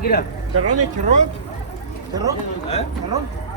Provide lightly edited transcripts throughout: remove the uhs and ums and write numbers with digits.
Mira, churrón y churrón. ¿Churrón? ¿Eh? ¿Churrón?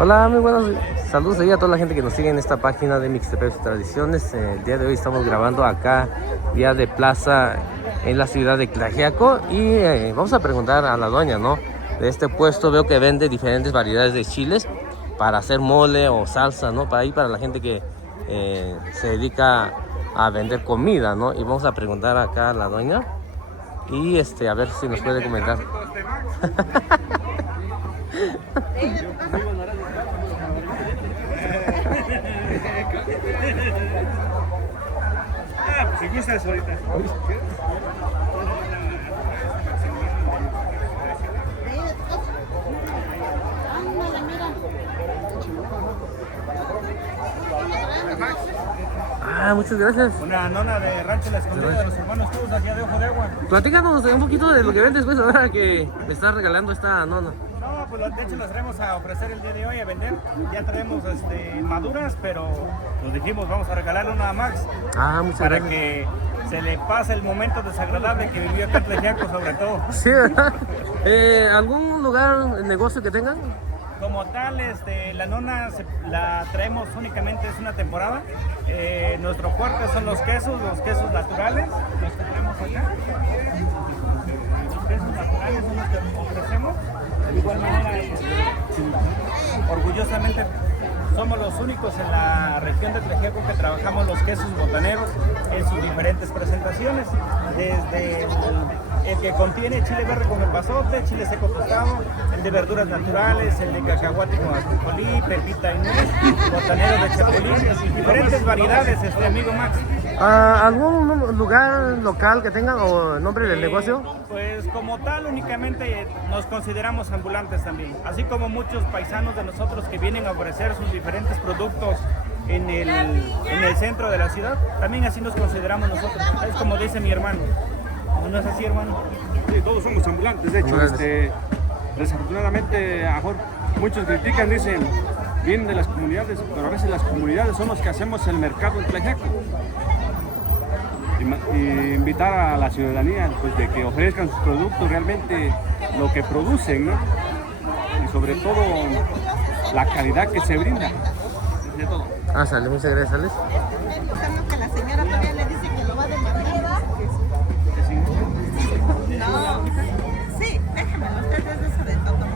Hola, muy buenos saludos ahí a toda la gente que nos sigue en esta página de Mixtepec Tradiciones. El día de hoy estamos grabando acá, día de plaza en la ciudad de Tlaxiaco, y vamos a preguntar a la doña, ¿no? De este puesto veo que vende diferentes variedades de chiles para hacer mole o salsa, ¿no? Para la gente que se dedica a vender comida, ¿no? Y vamos a preguntar acá a la doña y a ver si nos puede comentar. Si gustas ahorita. Ah, muchas gracias. Una nona de Rancho La Escondida de los hermanos Cruz, hacia de Ojo de Agua. Platícanos un poquito de lo que vendes, pues, ahora que me estás regalando esta nona. No, pues de hecho las traemos a ofrecer el día de hoy a vender. Ya traemos maduras, pero nos dijimos vamos a regalarle una a Max. Ah, muchas para gracias. Que se le pase el momento desagradable que vivió acá en Tlaxiaco, sobre todo. Sí, ¿verdad? ¿Algún lugar, negocio que tengan? Como tal, la nona la traemos únicamente, es una temporada. Nuestro fuerte son los quesos naturales, los que traemos acá. Los quesos naturales son los que ofrecemos. De igual manera, orgullosamente somos los únicos en la región de Tlaxiaco que trabajamos los quesos botaneros en sus diferentes presentaciones, desde el que contiene chile verde con epazote, chile seco tostado, el de verduras naturales, el de cacahuate con ajonjolí, pepita y nuez, botanero de chapulín, diferentes variedades, amigo Max. ¿Algún lugar local que tengan o nombre del negocio? Pues como tal únicamente nos consideramos ambulantes también, así como muchos paisanos de nosotros que vienen a ofrecer sus diferentes productos en el centro de la ciudad, también así nos consideramos nosotros, es como dice mi hermano. ¿No es así, hermano? Sí, todos somos ambulantes, de hecho, desafortunadamente, a mejor muchos critican, dicen, vienen de las comunidades, pero a veces las comunidades son los que hacemos el mercado en Tlaxiaco. Y invitar a la ciudadanía, pues, de que ofrezcan sus productos realmente lo que producen, ¿no? Y sobre todo la calidad que se brinda. De todo. Ah, sale, muchas gracias, Alex. Que la señora todavía le dice que lo va a demandar. No, sí, déjamelo, usted es de eso de todo, ¿no?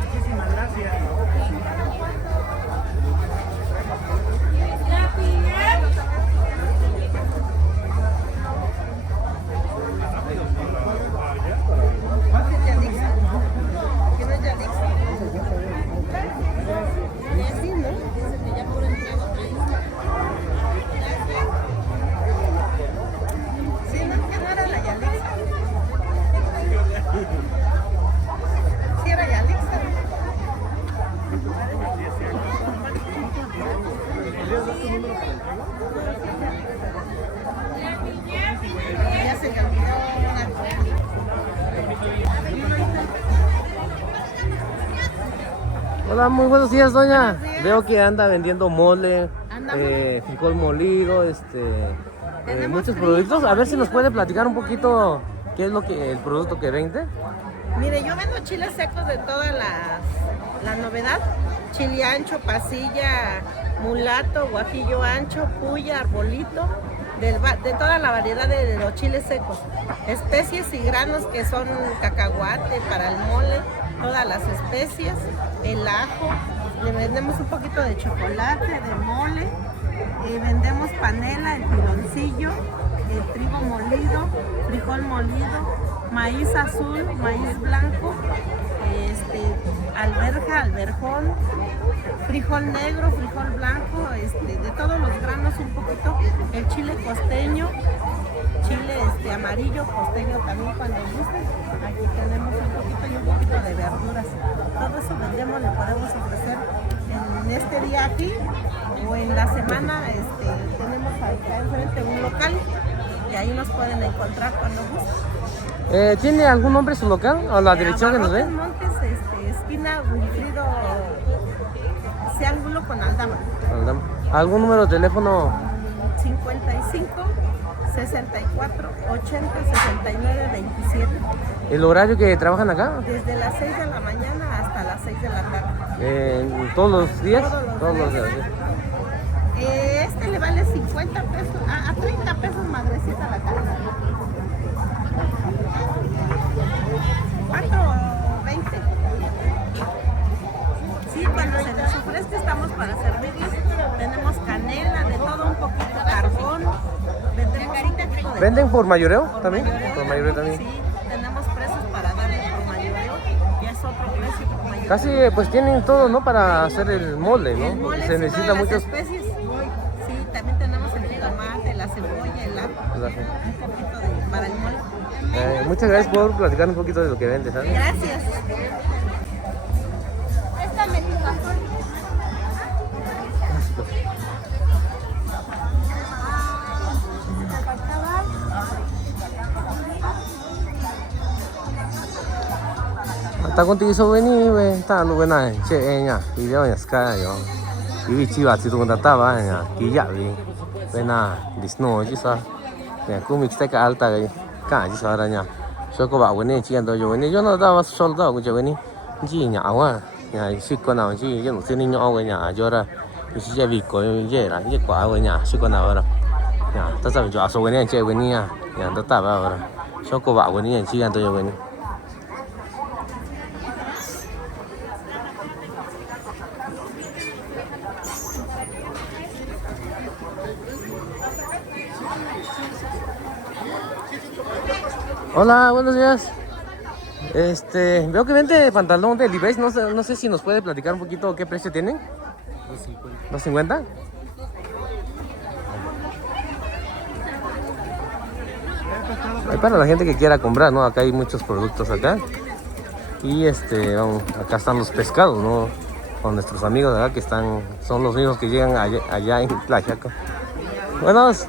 Muchísimas gracias. Hola, muy buenos días, doña. Buenos días. Veo que anda vendiendo mole, Andamos. frijol molido, Tenemos muchos frijol productos. A ver si nos molido, puede platicar un frijol poquito qué es el producto que vende. Mire, yo vendo chiles secos de todas la novedad. Chile ancho, pasilla, mulato, guajillo ancho, puya, arbolito. De toda la variedad de los chiles secos. Especies y granos que son cacahuate para el mole, todas las especias, el ajo. Le vendemos un poquito de chocolate, de mole. Vendemos panela, el piloncillo, el trigo molido, frijol molido, maíz azul, maíz blanco, alberja, alberjón, frijol negro, frijol blanco, de todos los granos un poquito, el chile costeño, chile amarillo, costeño también cuando guste. Aquí tenemos un poquito y un poquito de verduras. Todo eso vendemos, le podemos ofrecer en este día aquí o en la semana. Tenemos acá enfrente un local y ahí nos pueden encontrar cuando gusten. ¿Tiene algún nombre su local o la dirección que nos dé? Montes, esquina Wilfrido, Ciángulo con Aldama. ¿Algún número de teléfono? 55 64 80 69 27. ¿El horario que trabajan acá? Desde las 6 de la mañana hasta las 6 de la tarde. ¿Todos los días? Todos los días. días. Le vale 50 pesos, a 30 pesos madrecita la carne. 4.20. Sí, cuando se les ofrezca estamos para servirles. Tenemos canela, de todo un poquito, carbón. ¿Venden por mayoreo también? Por mayoreo también. Sí, tenemos precios para darle por mayoreo. Y es otro precio por mayoreo. Casi pues tienen todo, ¿no? Para hacer el mole, ¿no? El mole, Se sí, necesita todas muchos. las especies. Sí, también tenemos el jitomate, la cebolla, el ajo. Un poquito para el mole. Muchas gracias por platicar un poquito de lo que vende, ¿sabes? Gracias. Esta medida. Ta contigo so veni we ta lu na che nya video nya ska yo ibi chi ba chi tu ta ta ba nya ki ya vi we na disno ji sa nya ku mix ta ka alta ka ji sa ra nya so ko ba we ne chi an do yo ne yo no da ba so da ku je we ni ji nya wa nya si ko na ji ye no se ni nyo we nya jo ra si je vi ko ye ra ye kwa we nya si ko na wa ra nya ta sa jo so we ne che we ni ya nya ta ta ba wa ra so ko ba we ni chi an do yo we ni. Hola, buenos días. Veo que vende pantalón de Levi's, no sé si nos puede platicar un poquito qué precio tienen. 250. Hay para la gente que quiera comprar, ¿no? Acá hay muchos productos acá. Y acá están los pescados, ¿no? Con nuestros amigos acá que son los mismos que llegan allá en Tlaxiaco. Buenos.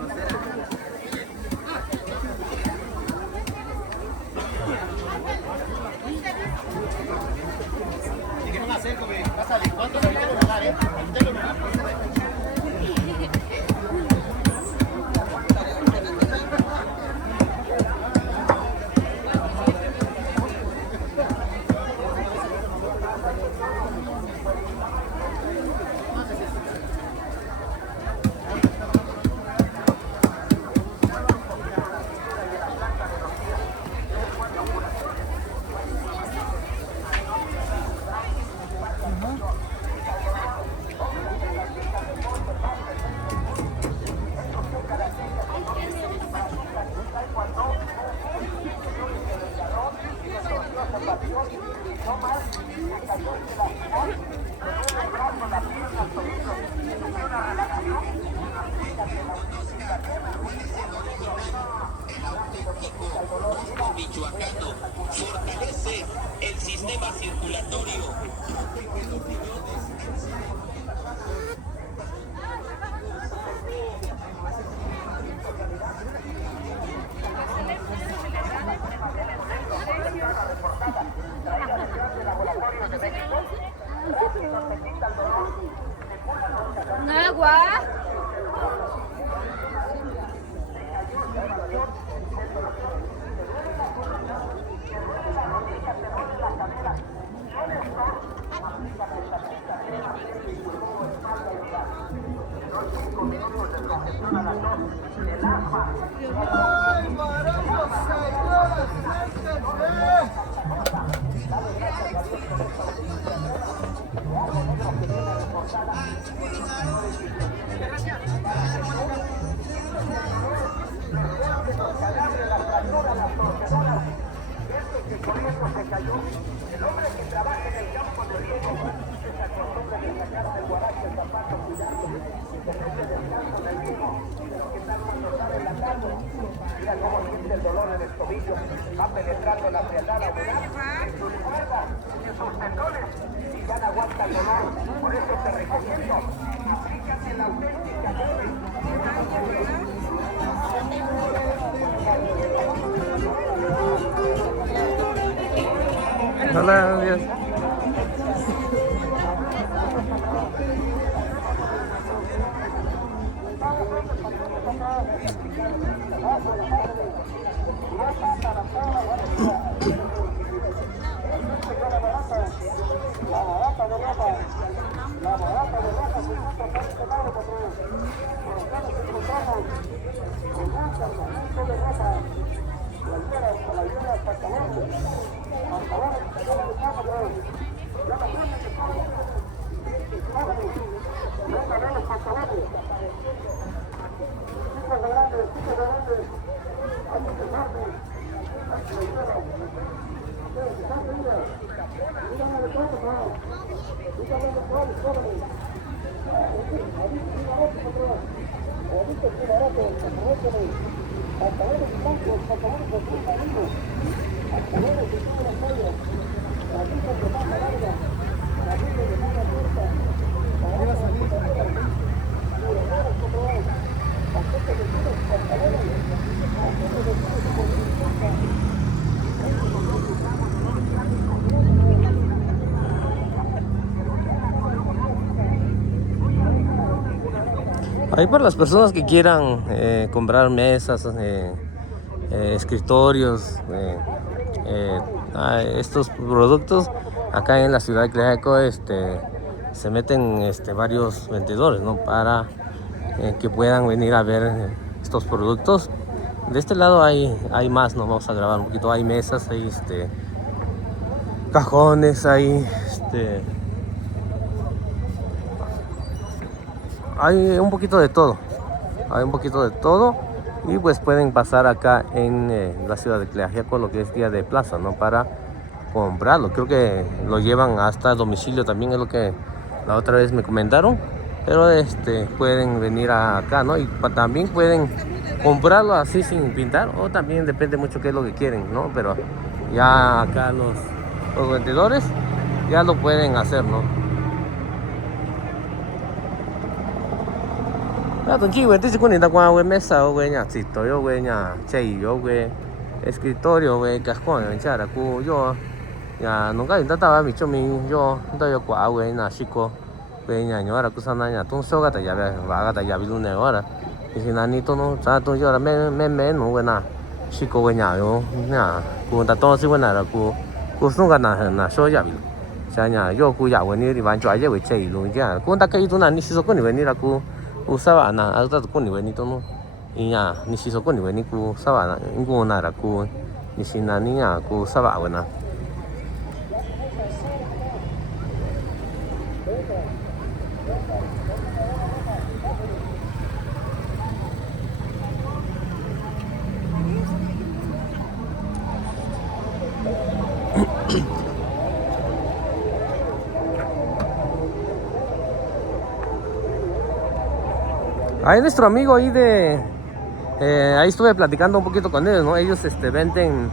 Michoacano fortalece el sistema circulatorio. Hola, adiós. Ahí para las personas que quieran comprar mesas, escritorios, estos productos, acá en la ciudad de Tlaxiaco se meten varios vendedores, ¿no? Para que puedan venir a ver estos productos. De este lado hay más, nos vamos a grabar un poquito. Hay mesas, hay cajones, hay hay un poquito de todo. Hay un poquito de todo. Y pues pueden pasar acá en la ciudad de Tlaxiaco, lo que es día de plaza, ¿no? Para comprarlo. Creo que lo llevan hasta domicilio también, es lo que la otra vez me comentaron. Pero pueden venir acá, ¿no? Y también pueden comprarlo así sin pintar, o también depende mucho qué es lo que quieren, ¿no? Pero ya acá los vendedores ya lo pueden hacer, ¿no? Entonces, güey, te cuenta con una mesa, güey, ya chito, yo, güey, ya chey, yo, güey, escritorio, güey, cajón, ya la cu, yo, ya nunca intentaba mi chomi, yo, yo cuá, güey, na chico, güey, ya no era cosa nada, tú no gata ya, va gata ya bilune ahora, y si nani tú no, ya tú yo ahora me, no, güey, na chico, güey, ya yo, ya, cu, ta todo si güey, na, cu nunca na show ya bilu, ya, yo, cu, ya, güey, ni van yo ayer, güey, chey, lu, ya, cu, ta que tú na ni si so con ni venir a cu. Usaba na alta con ni venito no y ya ni si so con ni veniku usaba na ingo na ra ku ni si na ni ya ku usaba buena. Ahí nuestro amigo ahí ahí estuve platicando un poquito con ellos, ¿no? Ellos venden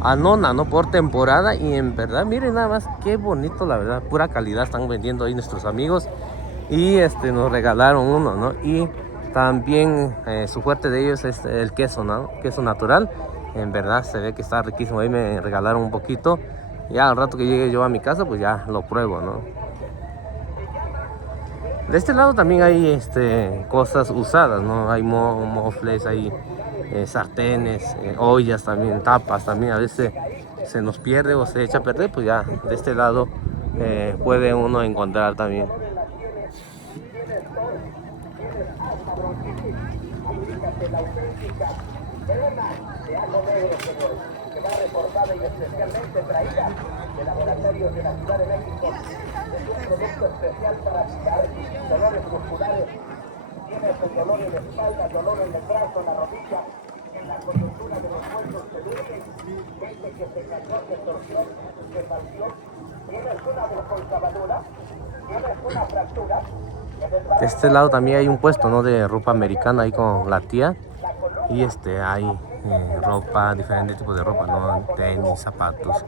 a nona, ¿no? Por temporada, y en verdad, miren nada más qué bonito, la verdad, pura calidad están vendiendo ahí nuestros amigos, y nos regalaron uno, ¿no? Y también su fuerte de ellos es el queso, ¿no? Queso natural, en verdad se ve que está riquísimo. Ahí me regalaron un poquito, ya al rato que llegue yo a mi casa pues ya lo pruebo, ¿no? De este lado también hay cosas usadas, ¿no? Hay mofles, hay sartenes, ollas también, tapas también. A veces se nos pierde o se echa a perder, pues ya de este lado puede uno encontrar también. Reportada y especialmente traída de laboratorios de la Ciudad de México. Es un producto especial para quitar dolores musculares. Tienes el dolor en la espalda, dolor en el brazo, en la rodilla, en la coyuntura de los huesos peludos. gente que se cayó, se torció, se partió. Tienes una descolgavadura, tienes una fractura. De este lado también hay un puesto, ¿no? De ropa americana ahí con la tía. Y hay ropa, diferentes tipos de ropa, ¿no? Tenis, zapatos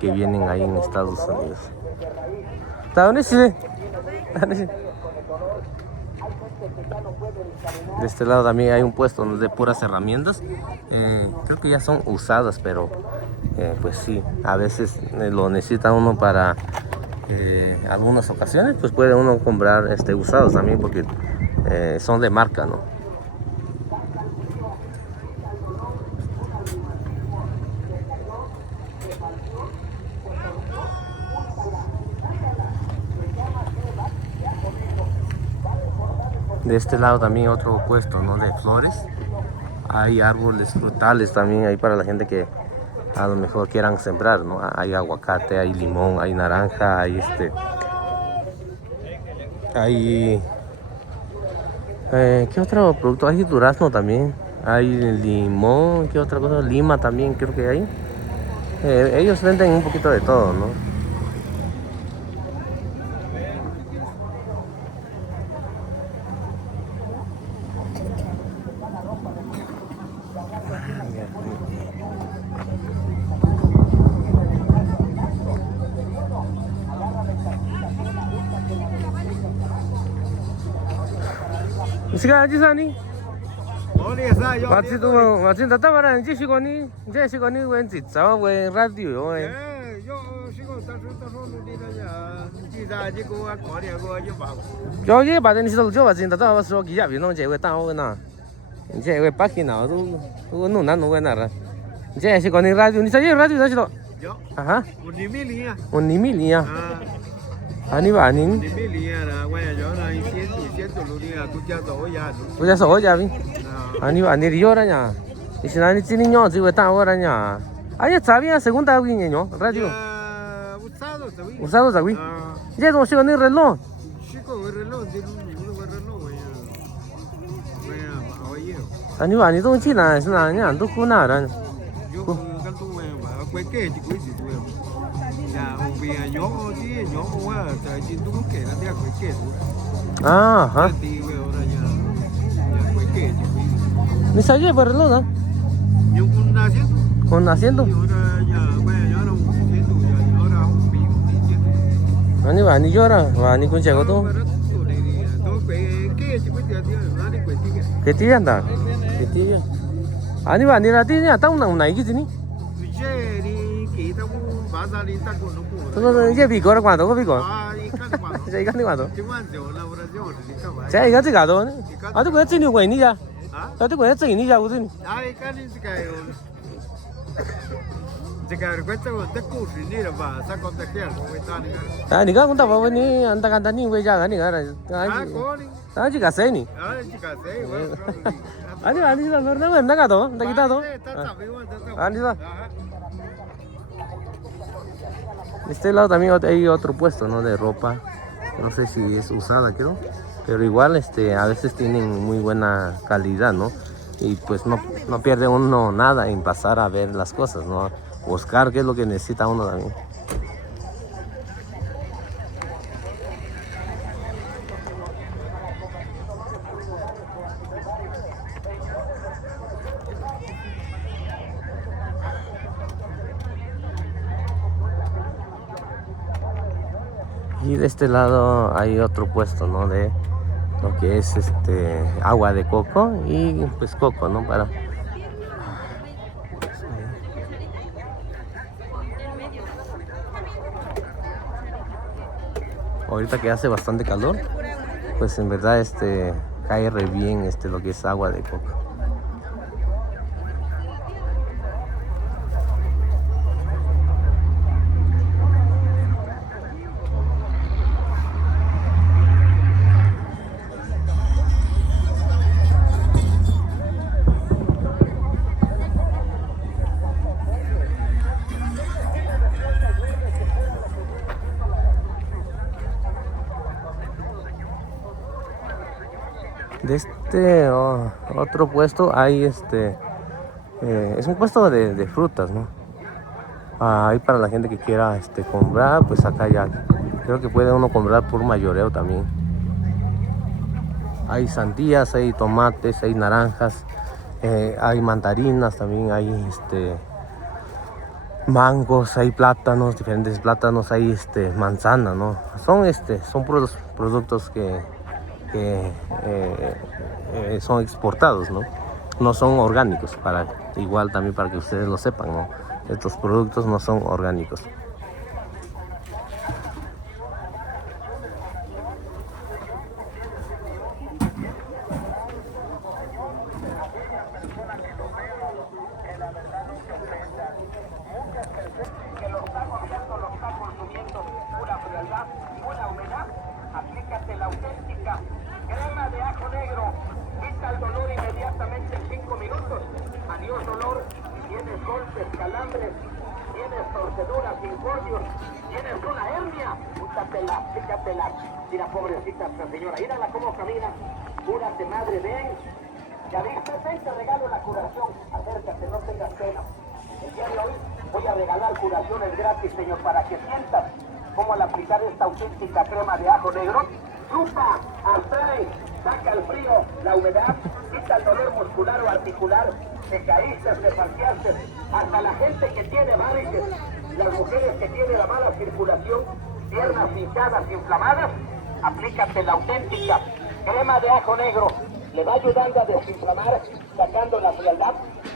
que vienen ahí en Estados Unidos. De este lado también hay un puesto de puras herramientas. Creo que ya son usadas, pero pues sí, a veces lo necesita uno para algunas ocasiones, pues puede uno comprar usados también porque son de marca, ¿no? De este lado también otro puesto, ¿no? De flores. Hay árboles frutales también ahí para la gente que a lo mejor quieran sembrar, ¿no? Hay aguacate, hay limón, hay naranja, hay ¿qué otro producto? Hay durazno también, hay limón, ¿qué otra cosa? Lima también creo que hay. Ellos venden un poquito de todo, ¿no? 시간 지사니? 마침 다다 말아 이제 시간이 왠지 왜 라디오 왜? 저기 받은 시도 저 마침 다다 와서 기자 비는 제가 따오나 이제 왜 밖에 나와도 그거는 난 왜 나라 이제 시간이 라디오 니 사실 라디오 다시도 아하 운님이야 아니 아닌 Bây giờ sổ giờ đi. Anh đi vô ra nhà. Thì anh đi chín nhỏ chỉ với tao ra nhà. Anh trả bien segunda vez nhỏ radio. Usado zawi. Ya no sigo ni reloj. Anh đâu chỉ là nhà đâu có nào ra. Ah, hả? Ni sabía para reloj, ¿no? Con asiento. Anh llora, anh con trẻ có to. Cái tí anh ta, cái tí. Anh ra tí nha, tao nằm này cái gì nhỉ? Tôi bị có quanto, có bị có. Sai kan quanto? Sai kan chỉ cả thôi. À tôi có chỉ nhiều quầy ní ra. À tôi có chỉ ní ra cái gì? À你看我打包你安达你回家你看啊chỉ cả xe nhỉ? Anh đi làm nó vẫn đang cả đó, đang kita đó. Anh đi ra. De este lado también hay otro puesto, ¿no? De ropa, no sé si es usada, creo, pero igual a veces tienen muy buena calidad, ¿no? Y pues no pierde uno nada en pasar a ver las cosas, ¿no? Buscar qué es lo que necesita uno también. Y de este lado hay otro puesto, ¿no? De lo que es agua de coco y pues coco, ¿no? Para ahorita que hace bastante calor, pues en verdad cae re bien lo que es agua de coco. De otro puesto hay es un puesto de frutas, ¿no? Ahí para la gente que quiera comprar, pues acá ya creo que puede uno comprar por mayoreo también. Hay sandías, hay tomates, hay naranjas, hay mandarinas también, hay mangos, hay plátanos, diferentes plátanos, hay manzana, ¿no? Son puros productos que son exportados, ¿no? No son orgánicos, igual también para que ustedes lo sepan, ¿no? Estos productos no son orgánicos. que lo está gobierno lo está consumiendo, pura frialdad, pura humedad, aplícate la auténtica crema de ajo negro, quita el dolor inmediatamente en 5 minutos, adiós dolor, tienes golpes, calambres, tienes torceduras, incordios, tienes una hernia, úsatela, aplícatela, mira pobrecita esta señora, mírala cómo camina, cúrate madre, ven, ya viste, ven, te regalo la curación, acércate, no tengas pena. El día de hoy voy a regalar curaciones gratis, señor, para que sientas cómo al aplicar esta auténtica crema de ajo negro, chupa, abstrae, saca el frío, la humedad, quita el dolor muscular o articular, te caíste, te paseaste, hasta la gente que tiene varices, las mujeres que tienen la mala circulación, piernas hinchadas, inflamadas, aplícate la auténtica crema de ajo negro. Le va ayudando a desinflamar, sacando la frialdad.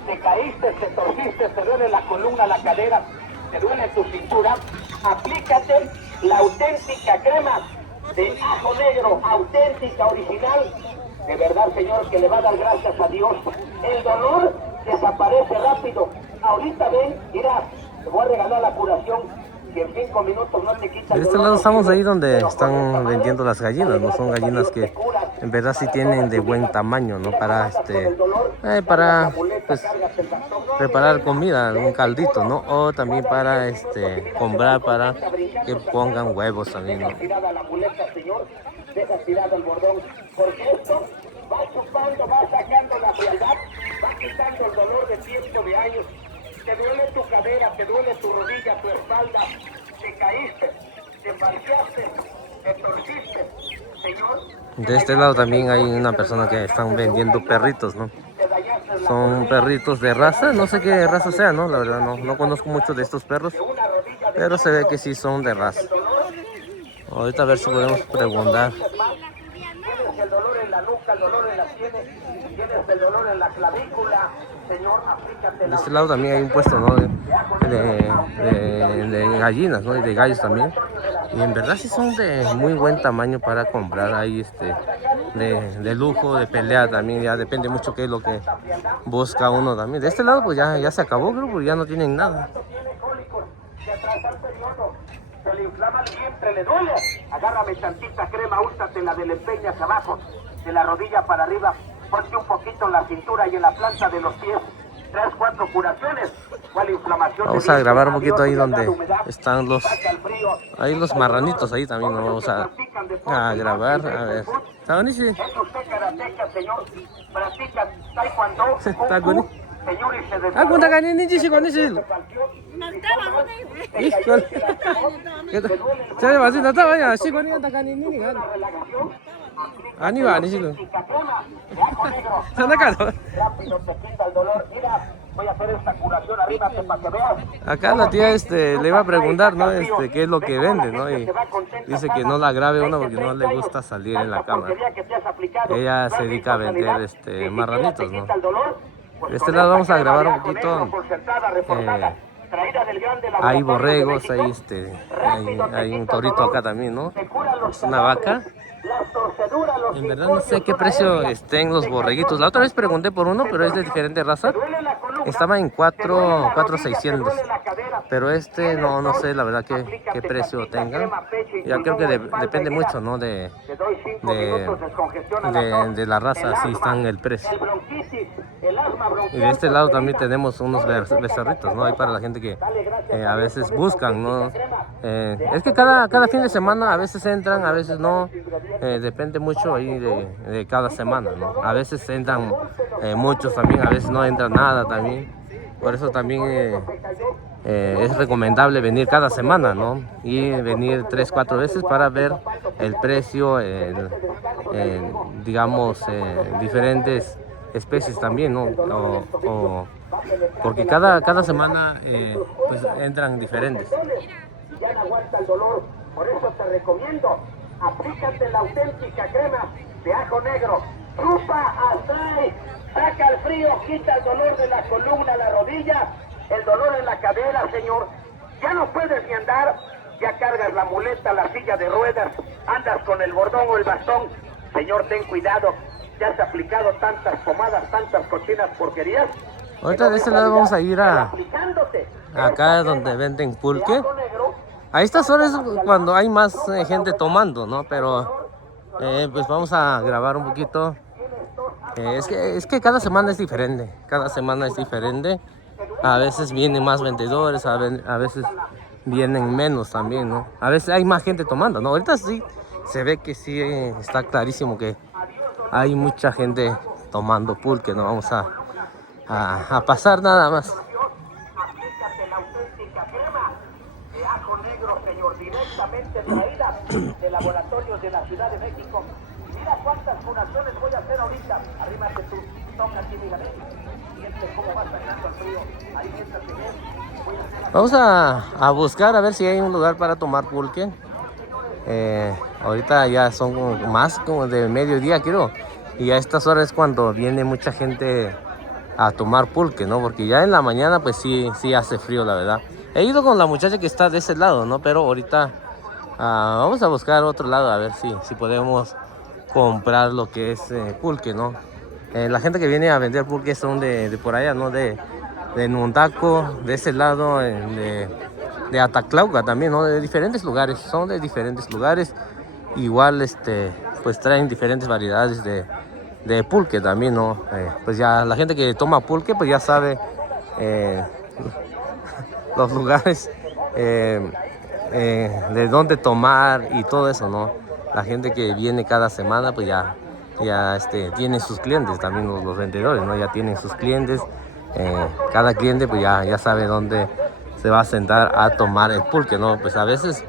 Te caíste, te torciste, te duele la columna, la cadera, te duele tu cintura. Aplícate la auténtica crema de ajo negro, auténtica, original. De verdad, señor, que le va a dar gracias a Dios. El dolor desaparece rápido. Ahorita ven, mira, te voy a regalar la curación. En 5 minutos no te quita el De este lado estamos ahí donde están vendiendo las gallinas, ¿no? Son gallinas que en verdad sí tienen de buen tamaño, ¿no? Para pues, preparar comida, un caldito, ¿no? O también para comprar para que pongan huevos también, ¿no? la muleta, señor, deja tirado el bordón, porque esto va chupando, va sacando la frialdad, va quitando el dolor de tiempo de años. Te duele tu cadera, te duele tu rodilla, tu espalda, te caíste, te parqueaste, te torciste, señor. De este lado también hay una persona que están vendiendo perritos, ¿no? Son perritos de raza, no sé qué raza sea, ¿no? La verdad no conozco mucho de estos perros, pero se ve que sí son de raza. Ahorita a ver si podemos preguntar. Tienes el dolor en la nuca, el dolor en las sienes, tienes el dolor en la clavícula, señor, aplícate. De este lado también hay un puesto, ¿no? de gallinas, ¿no? Y de gallos también. Y en verdad sí son de muy buen tamaño para comprar. Ahí de lujo, de pelea también. Ya depende mucho qué es lo que busca uno también. De este lado pues ya se acabó, creo, porque ya no tienen nada. Se le inflama el vientre, le duele. Agárrame tantita crema, úsatela del empeño hacia abajo, de la rodilla para arriba. Ponte un poquito en la cintura y en la planta de los pies. 3, 4 curaciones. ¿Cuál inflamación? Vamos a grabar un poquito ahí donde están los marranitos ahí también. ¿No? Vamos a grabar. A ver. ¿Está bonito? Es usted karateca, señor. Practica taekwondo, kung fu. Señor, y se Ah, ¿cuánta ganini dice con ese? 자, 맞지? 나타 봐야 시간이 다 ganini 가. 아니 와 아니 지금. rápido te quita el dolor. Mira, voy a hacer esta curación arriba para que veas. Acá la tía le iba a preguntar, ¿no? Qué es lo que vende, ¿no? Y dice que no la grabe uno porque no le gusta salir en la cámara. Ella se dedica a vender marranitos, ¿no? De este lado vamos a grabar un poquito. Hay borregos, hay un torito acá también, ¿no? Es una vaca. En verdad no sé qué precio estén los borreguitos. La otra vez pregunté por uno, pero es de diferente raza. Estaba en 4,600. Pero no sé la verdad qué precio tenga. Ya creo que depende mucho, ¿no? De la raza, así están el precio. Y de este lado también tenemos unos becerritos, ¿no? Hay para la gente que a veces buscan, ¿no? Es que cada fin de semana a veces entran, a veces no. Depende mucho ahí de cada semana, ¿no? A veces entran muchos también, a veces no entra nada también. Por eso también es recomendable venir cada semana, ¿no? Y venir 3-4 veces para ver el precio, digamos, diferentes especies también, ¿no? Porque cada semana pues entran diferentes. Ya no aguanta el dolor, por eso te recomiendo, aplícate la auténtica crema de ajo negro. Chupa, atrae, saca el frío, quita el dolor de la columna, la rodilla, el dolor en la cadera, señor. Ya no puedes ni andar, ya cargas la muleta, la silla de ruedas, andas con el bordón o el bastón. Señor, ten cuidado, ya has aplicado tantas pomadas, tantas cochinas porquerías. Ahorita de este lado vamos a ir a acá donde venden pulque. A estas horas es cuando hay más gente tomando, ¿no? Pero pues vamos a grabar un poquito. Es que cada semana es diferente. Cada semana es diferente. A veces vienen más vendedores, a veces vienen menos también, ¿no? A veces hay más gente tomando, ¿no? Ahorita sí se ve que sí está clarísimo que hay mucha gente tomando pulque, ¿no? Vamos a pasar nada más. Aplícate la auténtica crema de ajo negro, señor, directamente traída de laboratorios de la Ciudad de México. Mira cuántas curaciones voy a hacer ahorita. Arrímate tú, toca aquí, mira, siente cómo va sacando el frío. Ahí siéntate bien. Vamos a buscar a ver si hay un lugar para tomar pulque. Ahorita ya son más como de mediodía, creo. Y a estas horas es cuando viene mucha gente a tomar pulque, ¿no? Porque ya en la mañana pues sí hace frío, la verdad. He ido con la muchacha que está de ese lado, ¿no? Pero ahorita vamos a buscar otro lado a ver si podemos comprar lo que es pulque, ¿no? La gente que viene a vender pulque son de por allá, ¿no? De Nundaco, de ese lado, de Ataclauca también, ¿no? De diferentes lugares, son de diferentes lugares. Igual, pues traen diferentes variedades de pulque también, ¿no? Pues ya la gente que toma pulque, pues ya sabe los lugares de dónde tomar y todo eso, ¿no? La gente que viene cada semana, pues ya tiene sus clientes, también los vendedores, ¿no? Ya tienen sus clientes. Cada cliente pues ya sabe dónde se va a sentar a tomar el pulque, ¿no? Pues a veces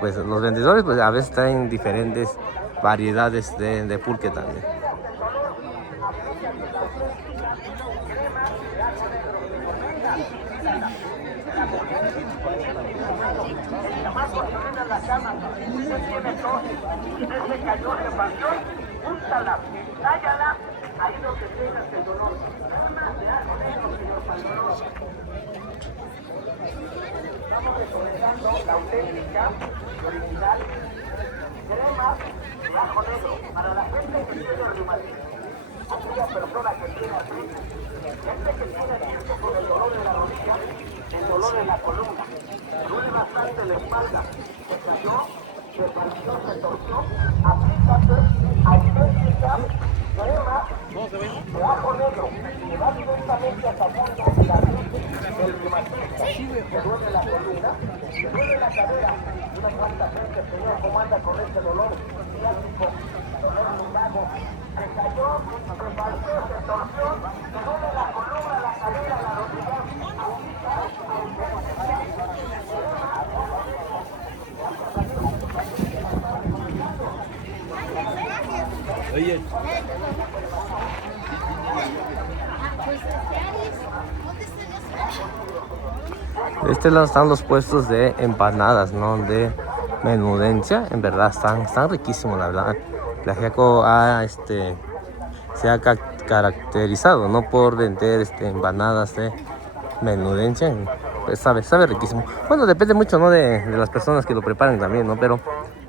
pues los vendedores pues a veces traen diferentes variedades de pulque también. Ese cayó de pasión, úntala, tállala, ahí donde tengas el dolor. Crema de ajo negro, señor Pandoro. Estamos recomendando la auténtica y original crema de ajo negro para la gente que tiene reumatismo, aquella persona que tiene artritis, gente que tiene tiempo con el dolor de la rodilla, el dolor de la columna, duele bastante la espalda, se cayó, se partió, se torció, aplícate auténtica crema de ajo negro, que va directamente a sacando la artritis del reumatismo, que duele la columna, que duele la cadera. Una cuanta gente, señor, cómo anda con este dolor ciático, dolor lumbago, se cayó, se partió, se torció, que duele la columna, la cadera, la rodilla. Oye. De este lado están los puestos de empanadas, ¿no? De menudencia. En verdad están riquísimos, la verdad. Tlaxiaco se ha caracterizado, ¿no? Por vender empanadas de menudencia. Pues sabe riquísimo. Bueno, depende mucho, ¿no? De las personas que lo preparan también, ¿no? Pero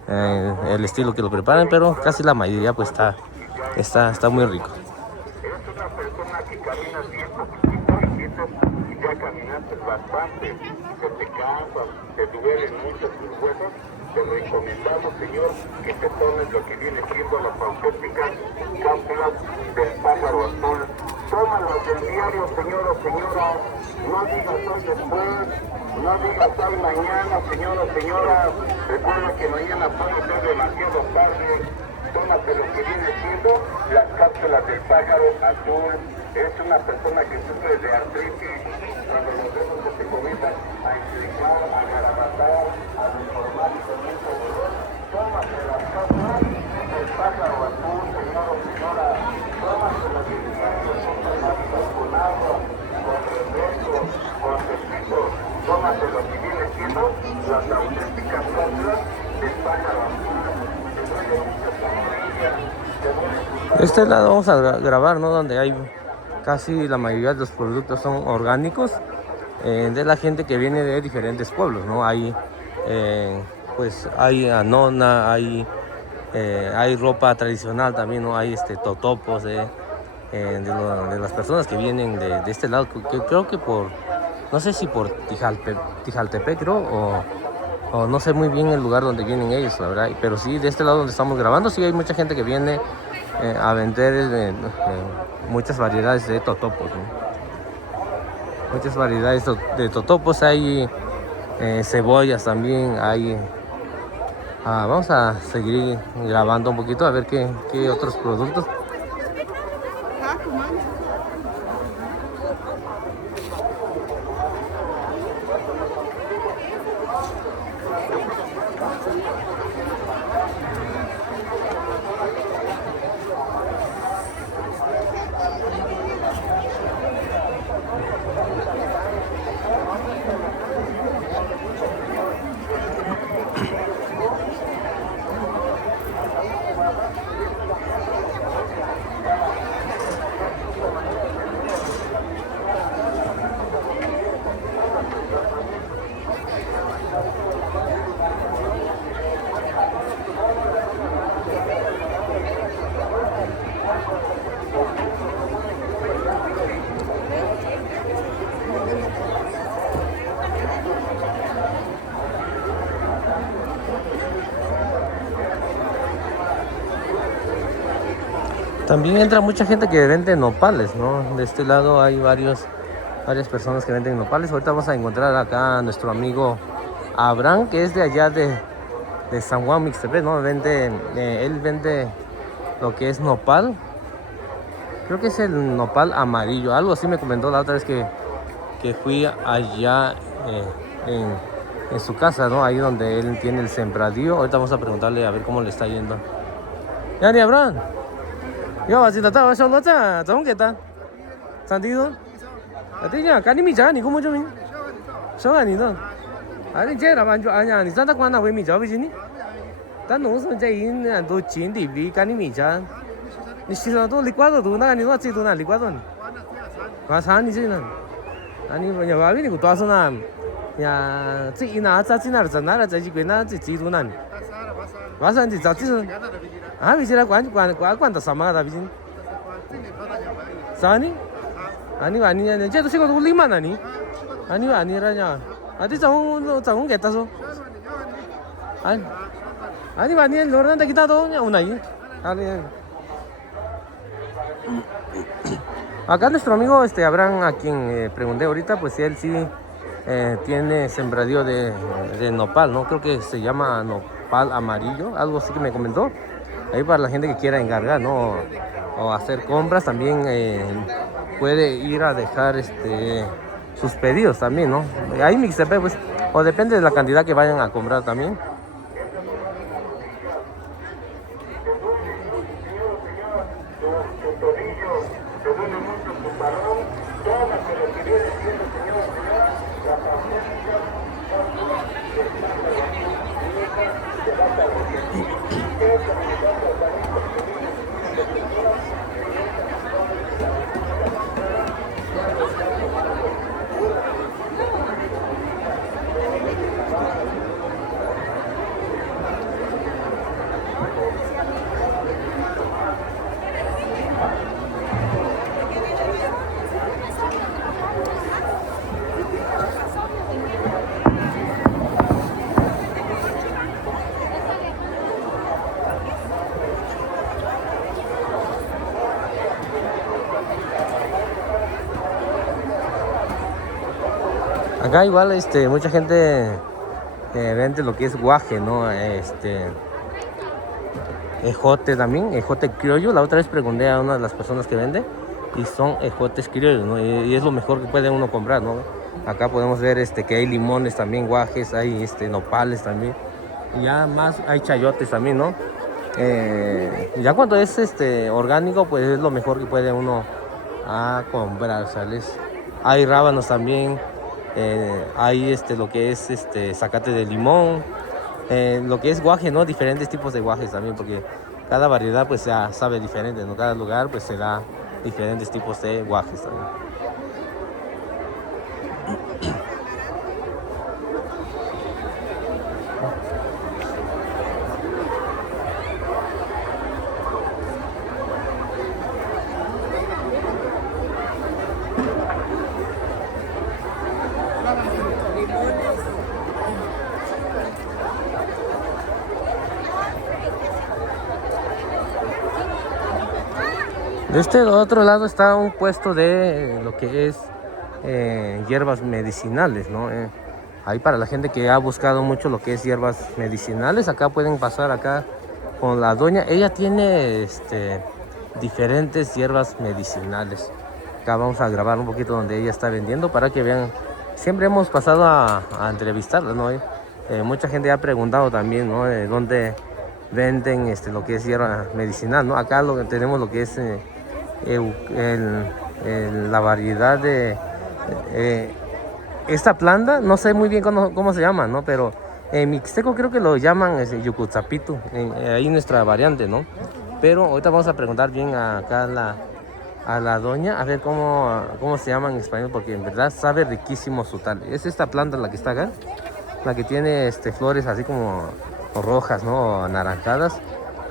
el estilo que lo preparan, pero casi la mayoría pues está muy rico. Eres una persona que camina bien poquito y ya caminaste bastante, que te cansas, te duelen mucho tus huesos. Te recomendamos, señor, que te tomes lo que viene siendo las auténticas cápsulas del pájaro azul. Tómalas del diario, señor o señora. No digas hoy después, no digas hoy mañana, señor o señora. Recuerda que mañana puede ser demasiado tarde. tómate lo que viene siendo las cápsulas del pájaro azul. Es una persona que sufre de artritis, cuando los dedos se te comienzan a implicar, a garabatar, a deformar y con mucho dolor. Tómate las cápsulas del pájaro azul, señor o señora. Tómate las cápsulas con agua, con refresco, con tecito. Tómate lo que viene siendo las auténticas cápsulas del pájaro azul. De este lado vamos a grabar, ¿no? Donde hay casi la mayoría de los productos son orgánicos, de la gente que viene de diferentes pueblos, ¿no? Hay pues hay anona, hay ropa tradicional también, ¿no? Hay totopos de las personas que vienen de este lado, que creo que por, no sé si por Tijaltepec, creo, o no sé muy bien el lugar donde vienen ellos, la verdad, pero sí, de este lado donde estamos grabando, sí hay mucha gente que viene a vender muchas variedades de totopos, ¿no? Muchas variedades de totopos, hay cebollas también, hay... vamos a seguir grabando un poquito a ver qué otros productos. También entra mucha gente que vende nopales, ¿no? De este lado hay varias personas que venden nopales. Ahorita vamos a encontrar acá a nuestro amigo Abraham, que es de allá de San Juan Mixtepec, ¿no? Él vende lo que es nopal. Creo que es el nopal amarillo. Algo así me comentó la otra vez que fui allá en su casa, ¿no? Ahí donde él tiene el sembradío. Ahorita vamos a preguntarle a ver cómo le está yendo. Ya ni Abraham. Yo así te estaba haciendo esta, ¿cómo que está? ¿Santido? ¿A ti ya? ¿Cani mi ya? ¿Ni cómo yo mi? ¿Yo ni no? 아니 제가 만져 아니야 아니 산타 관나 왜 미자 비지니? 단 농선 제 인 도 진디 비 까니 미자. 니 시선도 리과도 도나 아니 너 지도나 리과도. 와산이 지는. 아니 뭐냐 와비니 고 도와서나. 야, 지 이나 자지나를 전나라 자지 괴나 지 지도나. 와산지 자지는. 아 비지라 관다 사마다 비진. 사니? 아니 아니냐 쟤도 시고도 울리만 아니? 아니 아니라냐? 아디 정훈 겠다소. 아니 많이 노란다 기타도 우나이. 아니. Acá nuestro amigo Abraham, a quien pregunté ahorita, pues él sí tiene sembradío de nopal, ¿no? Creo que se llama nopal amarillo, algo así que me comentó. Ahí para la gente que quiera encargar, ¿no? O hacer compras también puede ir a dejar sus pedidos también, ¿no? Ahí Mixtepec, pues, o depende de la cantidad que vayan a comprar también. Acá igual mucha gente vende lo que es guaje, ¿no? ejote también, ejote criollo. La otra vez pregunté a una de las personas que vende y son ejotes criollos, ¿no? Y es lo mejor que puede uno comprar, ¿no? Acá podemos ver que hay limones también, guajes, hay nopales también. Y ya más hay chayotes también, ¿no? Ya cuando es orgánico, pues es lo mejor que puede uno comprar, ¿sales? Hay rábanos también, hay lo que es zacate de limón, lo que es guaje, ¿no? Diferentes tipos de guajes también, porque cada variedad pues ya sabe diferente, ¿no? Cada lugar pues se da diferentes tipos de guajes también. De este otro lado está un puesto de lo que es hierbas medicinales, ¿no? Ahí para la gente que ha buscado mucho lo que es hierbas medicinales, acá pueden pasar acá con la doña. Ella tiene diferentes hierbas medicinales. Acá vamos a grabar un poquito donde ella está vendiendo para que vean. Siempre hemos pasado a entrevistarla, ¿no? Mucha gente ha preguntado también, ¿no? Dónde venden lo que es hierba medicinal, ¿no? Acá tenemos lo que es la variedad de esta planta, no sé muy bien cómo se llama, ¿no? Pero en mixteco creo que lo llaman yucutzapitu, ahí nuestra variante, ¿no? Pero ahorita vamos a preguntar bien acá a la doña, a ver cómo se llama en español, porque en verdad sabe riquísimo su tal. Es esta planta la que está acá, la que tiene flores así como rojas, ¿no? Anaranjadas.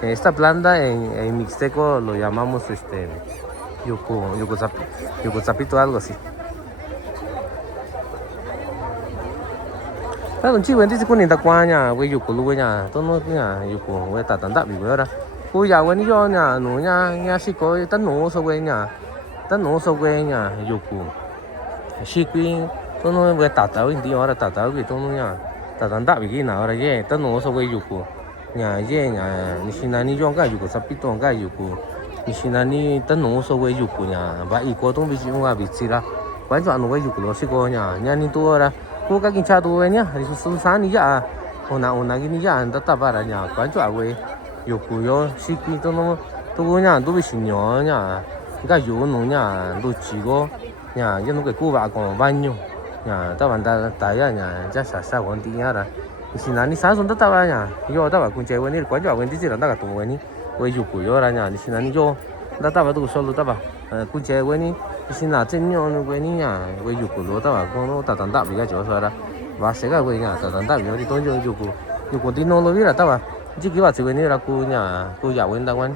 Esta planta en mixteco lo llamamos yucutzapito, algo así. Claro, un chico dice que ni ta cuaña, güey, yuculu, güey, ya, todo no ya, yucu, güey, ta tanda, güey, ahora. Cuya, güey, ni yo, ya, no, ya, chico, ta no, so, güey, ya, yucu. Chiqui, todo no, güey, tata, güey, tío, ahora tata, güey, todo no, ya, ta tanda, güey, ahora, ye, ta no, so, güey, yucu. Ya, ye, ya, ni si nani yo, ga, yucu, sapito, ga, yucu. Ni si nani, ta no, so, güey, yucu, ya, va, y cuatro, bici, un abicira. Cuánto, anu, güey, yucu, lo, chico, ya, ni tú, ahora. Cô các kinh cha tu vậy nhá, thì số sáng đi ra, hôm nào cái đi ra, anh ta tập vào nhà, quán chỗ vậy, yêu cú yo, xí kinh tôi nó, tôi nhà, tôi bị sinh nhỏ nhà, cái yêu nó nhà, tôi chỉ có nhà, cái nó cái cú vào còn bao nhiêu, nhà, ta bạn ta tại nhà, chắc sao còn đi nhà rồi, thì nào đi sáng xuống ta tập vào nhà, yo ta vào cùng chơi vậy đi, quán chỗ vậy đi chỉ là ta cả tu vậy đi, vậy yêu cú yo ra nhà, thì nào đi yo, ta tập vào tôi solo tập vào, cùng chơi vậy đi. Si na chân nhau nó quên nhá, quên dục của ta bảo con nó ta tận tập bị cái chỗ sao ra, và sẽ cái quên nhá, ta tận tập bị tôi dùng dục của tin nó biết là ta bảo, chỉ cái bảo sự quên là cô nhá, cô già quên ta quên.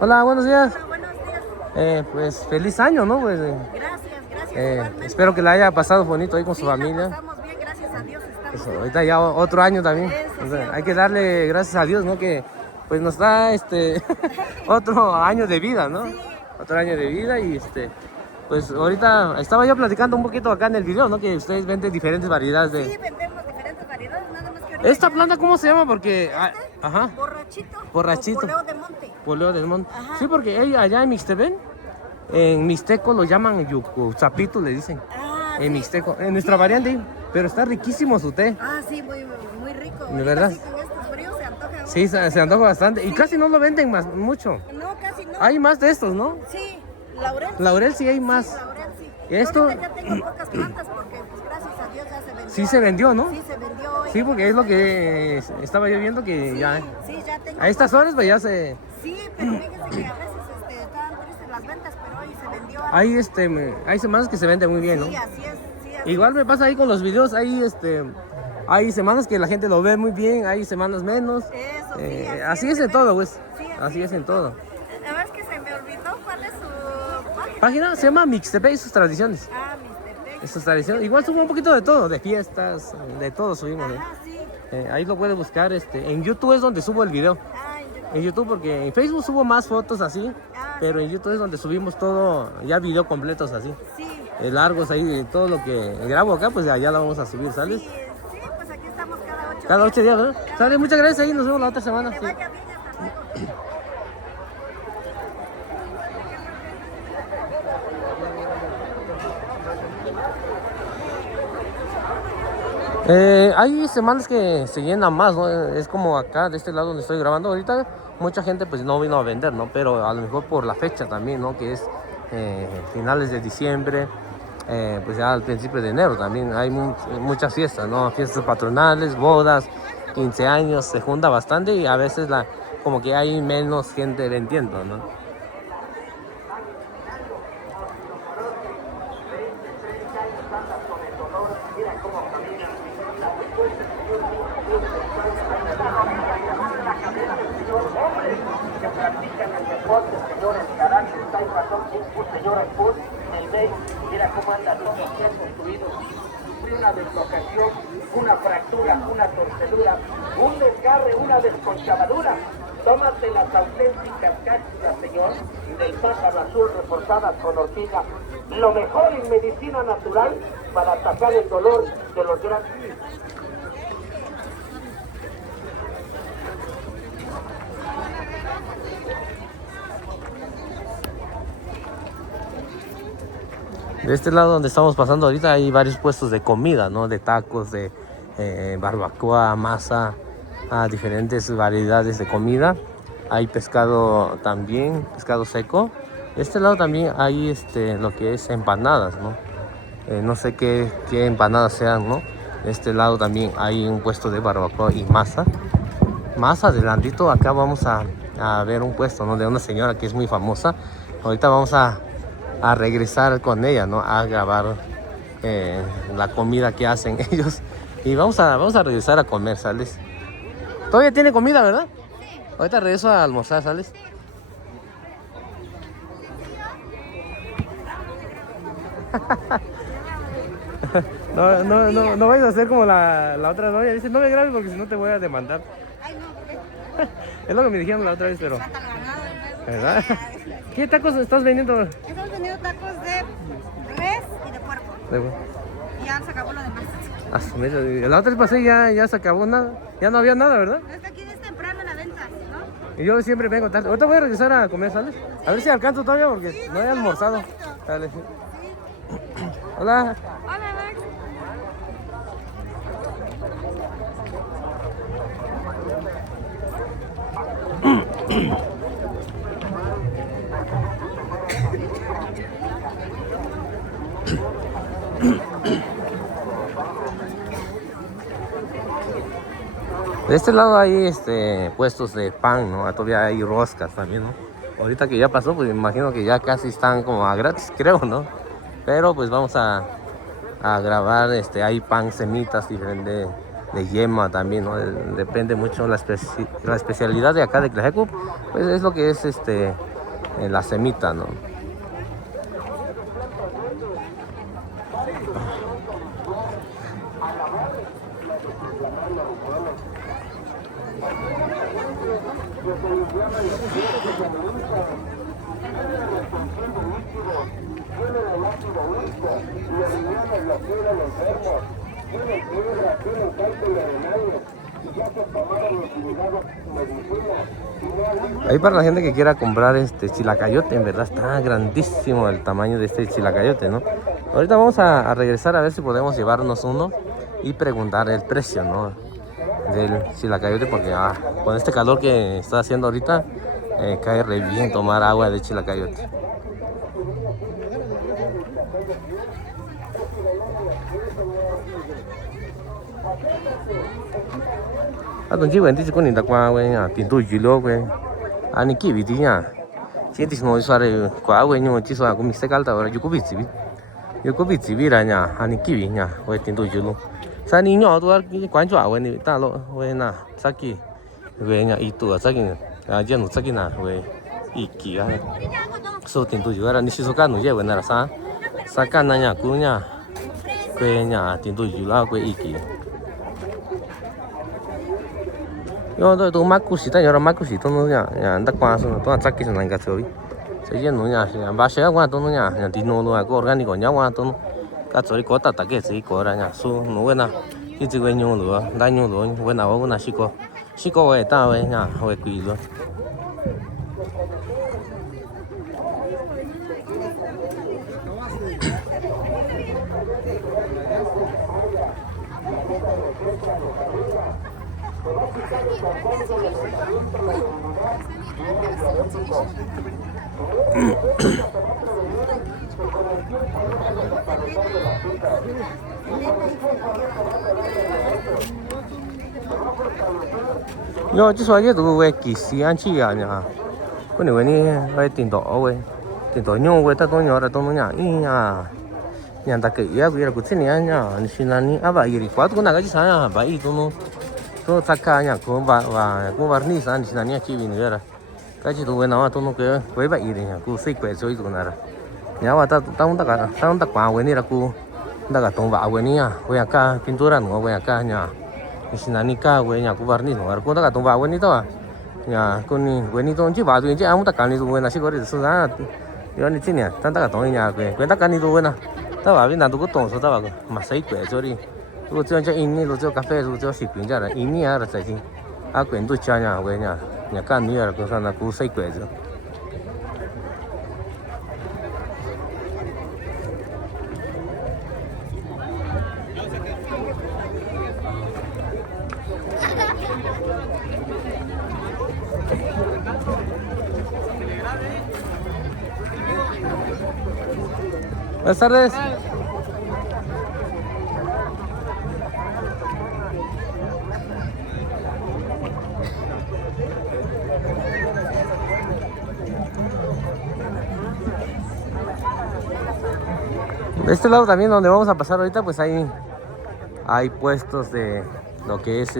Hola, buenos días. Pues feliz año, ¿no? Pues, Gracias. Espero que la haya pasado bonito ahí con su familia. Estamos bien, gracias a Dios. Pues, ahorita ya otro año también. O sea, hay que darle gracias a Dios, ¿no? Que pues nos da otro año de vida, ¿no? Sí. Otro año de vida y pues ahorita estaba yo platicando un poquito acá en el video, ¿no? Que ustedes venden diferentes variedades de... Sí, vendemos diferentes variedades, nada más que ahorita ¿Esta ya- planta cómo se llama? Porque... ajá. Borrachito. Borrachito. O poleo de monte. Poleo del monte. Ajá. Sí, porque allá en Mixtepén, en Mixteco lo llaman yucutzapito, le dicen. Ah, En sí. Mixteco, en nuestra variante, pero está riquísimo su té. Ah, sí, muy rico. ¿De verdad? Sí, con estos fríos se antoja. Sí, se antoja bastante. Y casi no lo venden mucho. No, casi no. Hay más de estos, ¿no? Sí, laurel. Laurel sí hay más. Sí, laurel sí. ¿Y esto? Ahorita ya tengo pocas plantas porque, pues, gracias a Dios ya se vendió. Sí se vendió, ¿no? Sí, se vendió. Sí, porque es lo que estaba yo viendo que Sí, ya... sí, ya tengo. A estas horas pues ya se... Sí, pero fíjense que a veces estaban tristes las ventas, pero hoy se vendió. Hay semanas que se vende muy bien, ¿no? Sí, así es. Sí, así Igual me pasa ahí con los videos, hay semanas que la gente lo ve muy bien, hay semanas menos. Eso, sí, Así es en todo, pues. Sí, Así es en todo. La verdad es que se me olvidó cuál es su página. Página se llama Mixtepec y sus tradiciones. Ah, Mixtepec. Sus tradiciones. Igual subo un poquito de todo, de fiestas, de todo subimos. Ah, sí. Ahí lo puedes buscar. En YouTube es donde subo el video. Ah, en YouTube. En YouTube, porque en Facebook subo más fotos así, Ah, pero en YouTube es donde subimos todo, ya video completos así. Sí. Largos ahí, todo lo que grabo acá, pues allá lo vamos a subir, ¿sales? Sí, sí, pues aquí estamos cada 8 Cada días. 8 días, ¿verdad? Sale, muchas gracias ahí, nos vemos la otra semana. Que Sí. vaya bien, hasta luego. Hay semanas que se llenan más, ¿no? Es como acá, de este lado donde estoy grabando ahorita, mucha gente pues no vino a vender, ¿no? Pero a lo mejor por la fecha también, ¿no? Que es finales de diciembre, pues ya al principio de enero también hay muchas fiestas, ¿no? Fiestas patronales, bodas, 15 años, se junta bastante y a veces como que hay menos gente vendiendo, ¿no? Que practican el deporte, señor, el karate, el taekwondo, señor, el pool, el béis, mira cómo andan todos bien construidos. Sufrí una deslocación, una fractura, una torcedura, un desgarre, una desconchavadura. Tómate las auténticas cápsulas, señor, del pájaro azul reforzadas con ortiga. Lo mejor en medicina natural para atacar el dolor de los grandes. De este lado donde estamos pasando ahorita hay varios puestos de comida, ¿no? De tacos, de barbacoa, masa, diferentes variedades de comida. Hay pescado también, pescado seco. De este lado también hay lo que es empanadas, ¿no? No sé qué empanadas sean, ¿no? De este lado también hay un puesto de barbacoa y masa. Más adelantito acá vamos a ver un puesto, ¿no? De una señora que es muy famosa. Ahorita vamos a regresar con ella, ¿no? A grabar la comida que hacen ellos. Y vamos a regresar a comer, ¿sales? Todavía tiene comida, ¿verdad? Sí. Ahorita regreso a almorzar, ¿sales? No vayas a hacer como la otra novia. Dice, no me grabes porque si no te voy a demandar. Ay, no, Es lo que me dijeron la otra vez, pero... ¿verdad? ¿Qué tacos estás vendiendo? Estamos vendiendo tacos de res y de puerco. Y ya se acabó lo demás. La otra vez pasé ya se acabó nada. Ya no había nada, ¿verdad? Es que aquí es temprano la venta, ¿no? Y yo siempre vengo tarde. Ahorita voy a regresar a comer, ¿sales? A ver si alcanzo todavía porque no he almorzado. Dale. Hola. Hola, Max. De este lado hay puestos de pan, ¿no? Todavía hay roscas también, ¿no? Ahorita que ya pasó, pues me imagino que ya casi están como a gratis, creo, ¿no? Pero pues vamos a grabar, hay pan, semitas diferentes de yema también, ¿no? Depende mucho la especialidad de acá de Tlaxiaco, pues es lo que es la semita, ¿no? Ahí para la gente que quiera comprar chilacayote, en verdad está grandísimo el tamaño de este chilacayote, ¿no? Ahorita vamos a regresar a ver si podemos llevarnos uno y preguntar el precio, ¿no? Del chilacayote, porque con este calor que está haciendo ahorita cae re bien tomar agua de chilacayote. Don chico, en con la qua güey, pinto yulo güey. Ani kibi tiña. Sientes no suare qua güey, no chiso a comi se calta ahora yo cobici. Yo cobici viraña, ani kibi ña, güey pinto yulo. Sa niño tu quan chua güey ni ta lo güey na, saki. Güey ña y tu saki. Ya no saki na güey. Iki ah. So pinto yulo era ni chiso ka no ye güey na sa. Saka na ña ku ña. Güey ña pinto yulo güey iki. Yo tôi mắc cú xí ta yo mắc cú xí tôi nó nhà đã qua xong tôi ăn chắc cái này cả rồi thế chứ nó nhà ba xe qua tôi nó nhà đi nô luôn có organic của nhau qua tôi cả rồi có tất cái gì có ra nhà số nó quên à cái gì quên nhau nữa đã nhau rồi quên nào quên nào xí có vậy ta vậy nhà vậy quỳ luôn Yo chứ sao chứ tụi về kỳ sĩ anh chị à nhá, cái này về về tiền đỏ nhau về ta tôi nhỏ là tôi nó nhá, nhà ta kỹ á, bây giờ cũng thế này nhá, xin là ní, vậy thì quá tôi nào cái sao nhá, vậy tôi thắc nhá, cũng varniz anh xin là nhá chi vì nữa rồi, cái gì tụi nó tôi nó cái với vậy thì nhá, cũng xích quẹt rồi tụi nó rồi, nhà mà ta không ta quá về này là cũng ta cả tung vào về này nhá, về cả pintura nữa về cả nhá. Sinanika gue nyaku varniz no aku tak tumba gue ni to ya kuni gue ni to ji ba tu ji amu tak kan ni gue na si gore su na yo ni tin ya tan tak tong nya gue tak kan ni gue na ta ba bin na tu ko tong so ta ba ma sai gue so ri tu zo ja in ni lo zo cafe lo zo si pin ja ra in ni ya ra sai ji a gue tu cha nya gue nya kan ni ya ko sa na ku sai gue zo. Buenas tardes. De este lado también donde vamos a pasar ahorita pues hay puestos de lo que es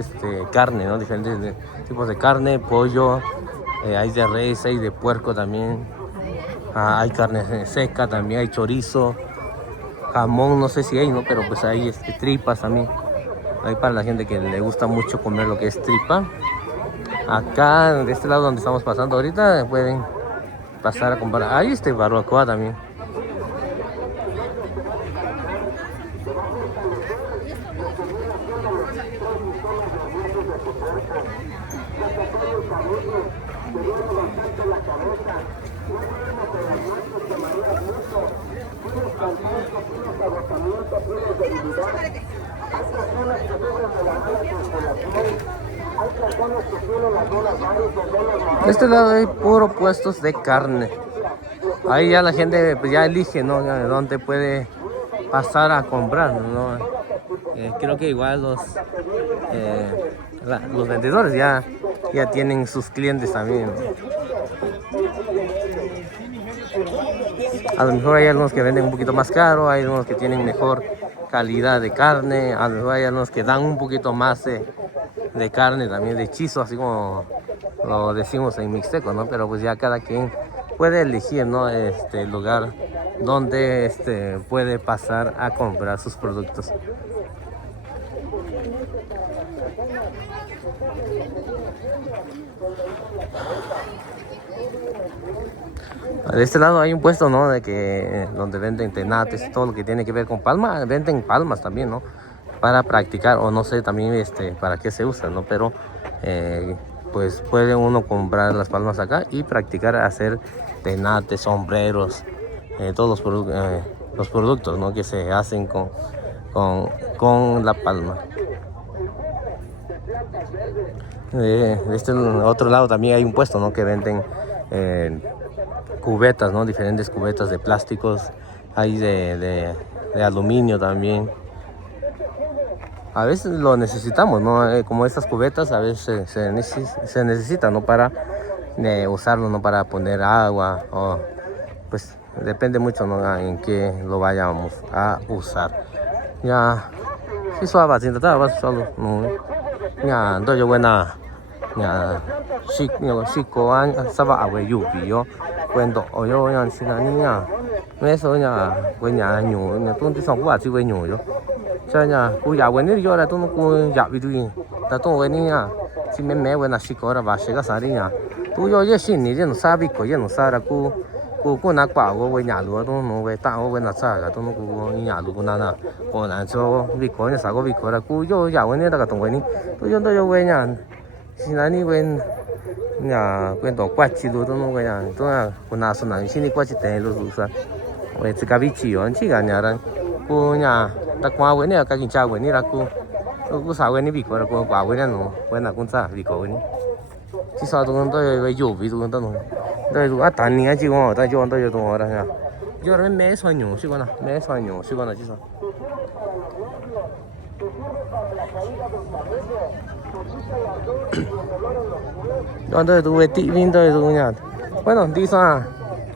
carne, ¿no? Diferentes tipos de carne, pollo, hay de res, hay de puerco también. Hay carne seca también, hay chorizo, jamón, no sé si hay, ¿no? Pero pues hay tripas también. Hay para la gente que le gusta mucho comer lo que es tripa. Acá, de este lado donde estamos pasando ahorita, pueden pasar a comprar. Hay barbacoa también. De este lado hay puro puestos de carne. Ahí ya la gente pues, ya elige, ¿no? De dónde puede pasar a comprar, ¿no? Creo que igual los vendedores ya tienen sus clientes también. A lo mejor hay algunos que venden un poquito más caro, hay algunos que tienen mejor calidad de carne, a lo mejor hay algunos que dan un poquito más de carne también, de chizo, así como lo decimos en mixteco, ¿no? Pero pues ya cada quien puede elegir, ¿no? El lugar donde puede pasar a comprar sus productos. De este lado hay un puesto, ¿no? Donde venden tenates, todo lo que tiene que ver con palma, venden palmas también, ¿no? Para practicar, o no sé también para qué se usa, ¿no? Pero pues puede uno comprar las palmas acá y practicar hacer tenates, sombreros, todos los productos, ¿no? Que se hacen con la palma. De este otro lado también hay un puesto, ¿no? Que venden cubetas, ¿no? Diferentes cubetas de plásticos, hay de aluminio también. A veces lo necesitamos, ¿no? Como estas cubetas a veces se necesitan, ¿no? Para usarlo, ¿no? Para poner agua, o pues depende mucho, ¿no? En qué lo vayamos a usar. Ya, si suave, si trataba solo, ¿no? Ya, doy buena, ya, chico, saba agua lluvia, cuando yo ya si la niña, me eso ya, buena ñu, ya tú te son guay si buena yo. Cho nhà cô giáo quen đi rồi là tôi cô giáo bị đuổi, ta tôi quen đi nha, chỉ mẹ quen là xí coi là bà sẽ có sao đi nha, tôi vô cái xin này nó sao bị coi nó sao là cô nãy bảo cô quen nhà luôn, tôi nó quen tao quen là sao cả tôi nó cô nhà luôn cô nãy cô nãy cho bị coi là sao có bị coi là cô vô giáo quen đi ta cả tôi quen đi, tôi vô quen nhà, xin anh đi quen nhà quen tổ quát chỉ luôn tôi nó quen nhà, tôi là cô nãy xin anh xin đi quát chỉ tiền luôn rồi sao, vậy chỉ cả bị chỉ rồi chỉ cả nhà rồi cô nhà ta qua với này các kinh tra với này là cô Ku sa wen ni bi ko ko kwa wen no. Wen na kun sa bi ko wen. Chi sa tu to ve yu bi tu to no. Da du a tan ni a chi ko da jo to yo to ra ya. Yo ren me so nyu si ko na. Me so nyu si ko na chi sa. Donde tu ve ti vin donde tu nha. Bueno, đi xa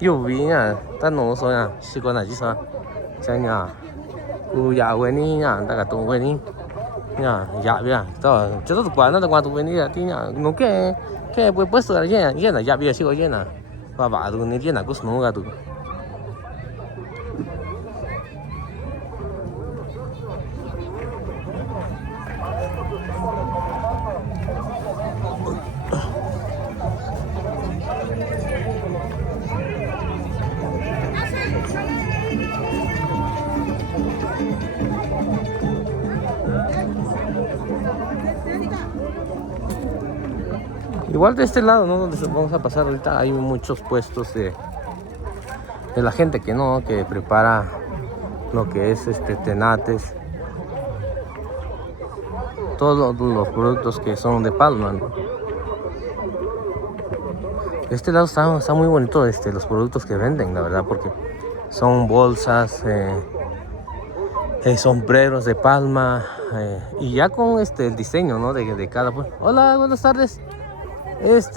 yu vi nha, ta no so nha, si con là chi sa. Cha nha. Ku ya we ni nha, ta ka tu we ni. Nha, ya bia. To, cho tu kwa na ta kwa tu we ni ti nha. No que pues la llena, ya bia si ko llena. Va tu ni llena ku sno ga tu. Igual de este lado, ¿no? Donde vamos a pasar ahorita, hay muchos puestos de la gente que prepara lo que es tenates, todos los productos que son de palma, ¿no? Este lado está muy bonito, los productos que venden, la verdad, porque son bolsas, sombreros de palma, y ya con el diseño, ¿no? de cada pues. Hola, buenas tardes.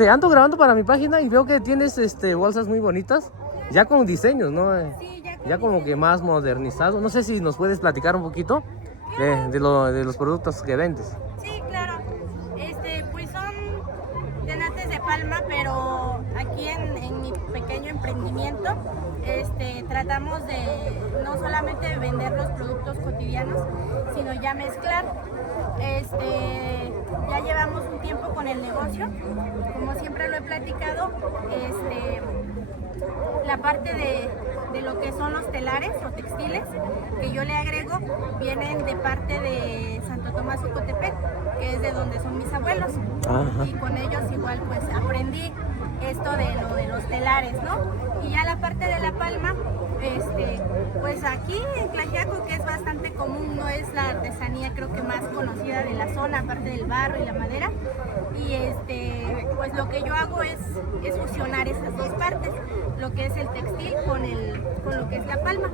Ando grabando para mi página y veo que tienes bolsas muy bonitas, ya con diseños, ¿no? Sí, Ya como que más modernizado. No sé si nos puedes platicar un poquito de los productos que vendes. sí, claro. Pues son tenates de palma, pero aquí en mi pequeño emprendimiento tratamos de no solamente vender los productos cotidianos, sino ya mezclar. Ya llevamos un tiempo con el negocio, como siempre lo he platicado, la parte de lo que son los telares o textiles que yo le agrego vienen de parte de Santo Tomás Ucotepec, que es de donde son mis abuelos. Ajá. Y con ellos igual pues aprendí esto de lo de los telares, ¿no? Y ya la parte de la palma, pues aquí en Tlaxiaco, que es bastante común, no es la artesanía creo que más conocida de la zona, aparte del barro y la madera, y pues lo que yo hago es fusionar esas dos partes, lo que es el textil con lo que es la palma.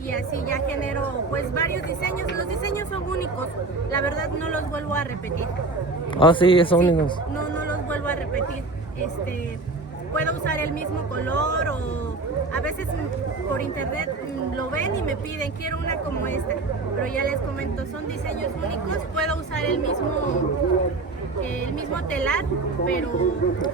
Y así ya genero pues varios diseños. Los diseños son únicos, la verdad no los vuelvo a repetir. Ah, sí, son únicos. No los vuelvo a repetir. Puedo usar el mismo color o a veces por internet lo ven y me piden, quiero una como esta, pero ya les comento, son diseños únicos. Puedo usar el mismo telar, pero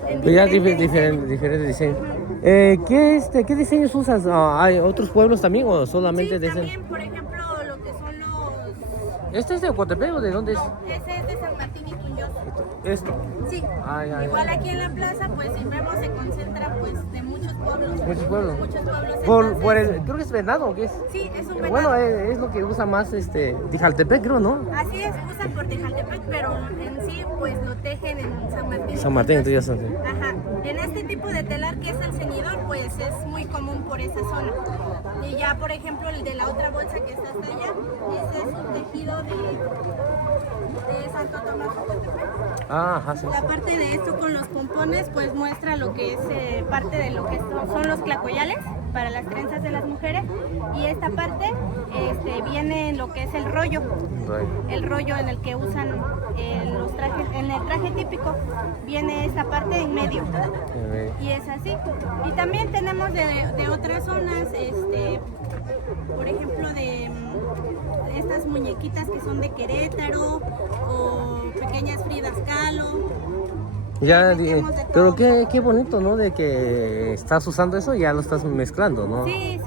en diferentes diseños. ¿Qué diseños usas? ¿Hay otros pueblos también o solamente sí, de ese? También, por ejemplo, lo que son los... ¿Este es de Ocotepec o de dónde es? No, ese es de San Martín y Tunyoso. Esto. Sí, Ay. igual aquí en la plaza, pues si vemos se concentra pues de muchos pueblos. Muchos pueblos. Entonces, Creo que es venado, ¿o qué es? sí, es un venado. Bueno, es lo que usa más Tijaltepec, creo, ¿no? Así es, usan por Tejaltepec, pero en sí pues lo tejen en San Martín. San Martín, entonces ya sabes. Ajá. En este tipo de telar que es el ceñidor, pues es muy común por esa zona. Y ya, por ejemplo, el de la otra bolsa que está hasta allá, ese es un tejido de Santo Tomás Ucotepec. Ajá, sí. La parte de esto con los pompones, pues muestra lo que es parte de lo que son los tlacoyales para las trenzas de las mujeres. Y esta parte viene en lo que es el rollo. El rollo en el que usan los trajes, en el traje típico, viene esta parte en medio. Y es así. Y también tenemos de otras zonas, por ejemplo, de estas muñequitas que son de Querétaro o pequeñas Fridas Kahlo. Ya, pero qué bonito, ¿no? De que estás usando eso y ya lo estás mezclando, ¿no? Sí.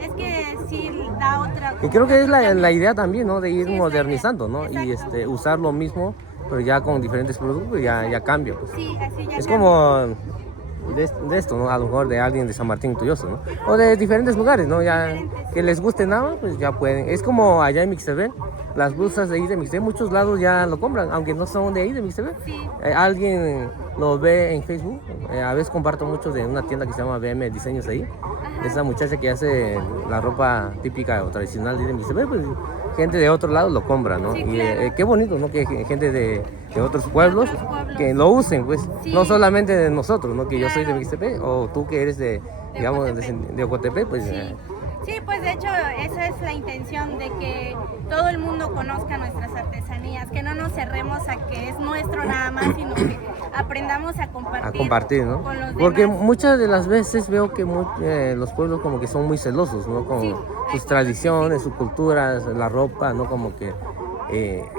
Es que sí da otra. Y creo que es la idea también, ¿no? De ir Sí, modernizando, ¿no? exacto. Y usar lo mismo, pero ya con diferentes productos ya cambia, pues. Sí, así ya Es cambia. como de esto, ¿no? A lo mejor de alguien de San Martín Tuyoso, ¿no? O de diferentes lugares, ¿no? Ya que les guste nada, pues ya pueden. Es como allá en Mixtepec, las blusas de ahí de Mixtepec, muchos lados ya lo compran, aunque no son de ahí de Mixtepec. Sí. Alguien lo ve en Facebook, a veces comparto mucho de una tienda que se llama BM Diseños ahí. Ajá. Esa muchacha que hace la ropa típica o tradicional de Mixtepec, pues gente de otro lado lo compra, ¿no? Sí, Y claro. qué bonito, ¿no? Que gente de otros pueblos otros pueblos. que lo usen, pues, Sí. no solamente de nosotros, ¿no? Que yo soy de Claro. Mixtepec o tú que eres de digamos, de Ocotepec, pues. Sí. Sí, pues de hecho esa es la intención, de que todo el mundo conozca nuestras artesanías, que no nos cerremos a que es nuestro nada más, sino que aprendamos a compartir, ¿no? con los Porque demás. muchas de las veces veo que los pueblos como que son muy celosos, ¿no? Con Sí, sus tradiciones, sus culturas, la ropa, ¿no? Como que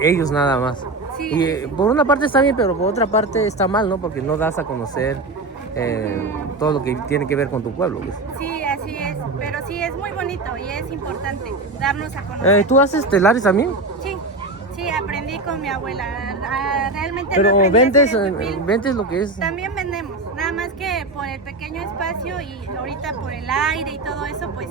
ellos nada más. Sí. Y por una parte está bien, pero por otra parte está mal, ¿no? Porque no das a conocer todo lo que tiene que ver con tu pueblo, pues. Sí, así es, pero sí es muy bonito y es importante darnos a conocer. ¿Tú haces telares también? Sí, sí, aprendí con mi abuela. Realmente Pero no aprendí a hacer el huipil. vendes lo que es. También vendemos, nada más que por el pequeño espacio y ahorita por el aire y todo eso, pues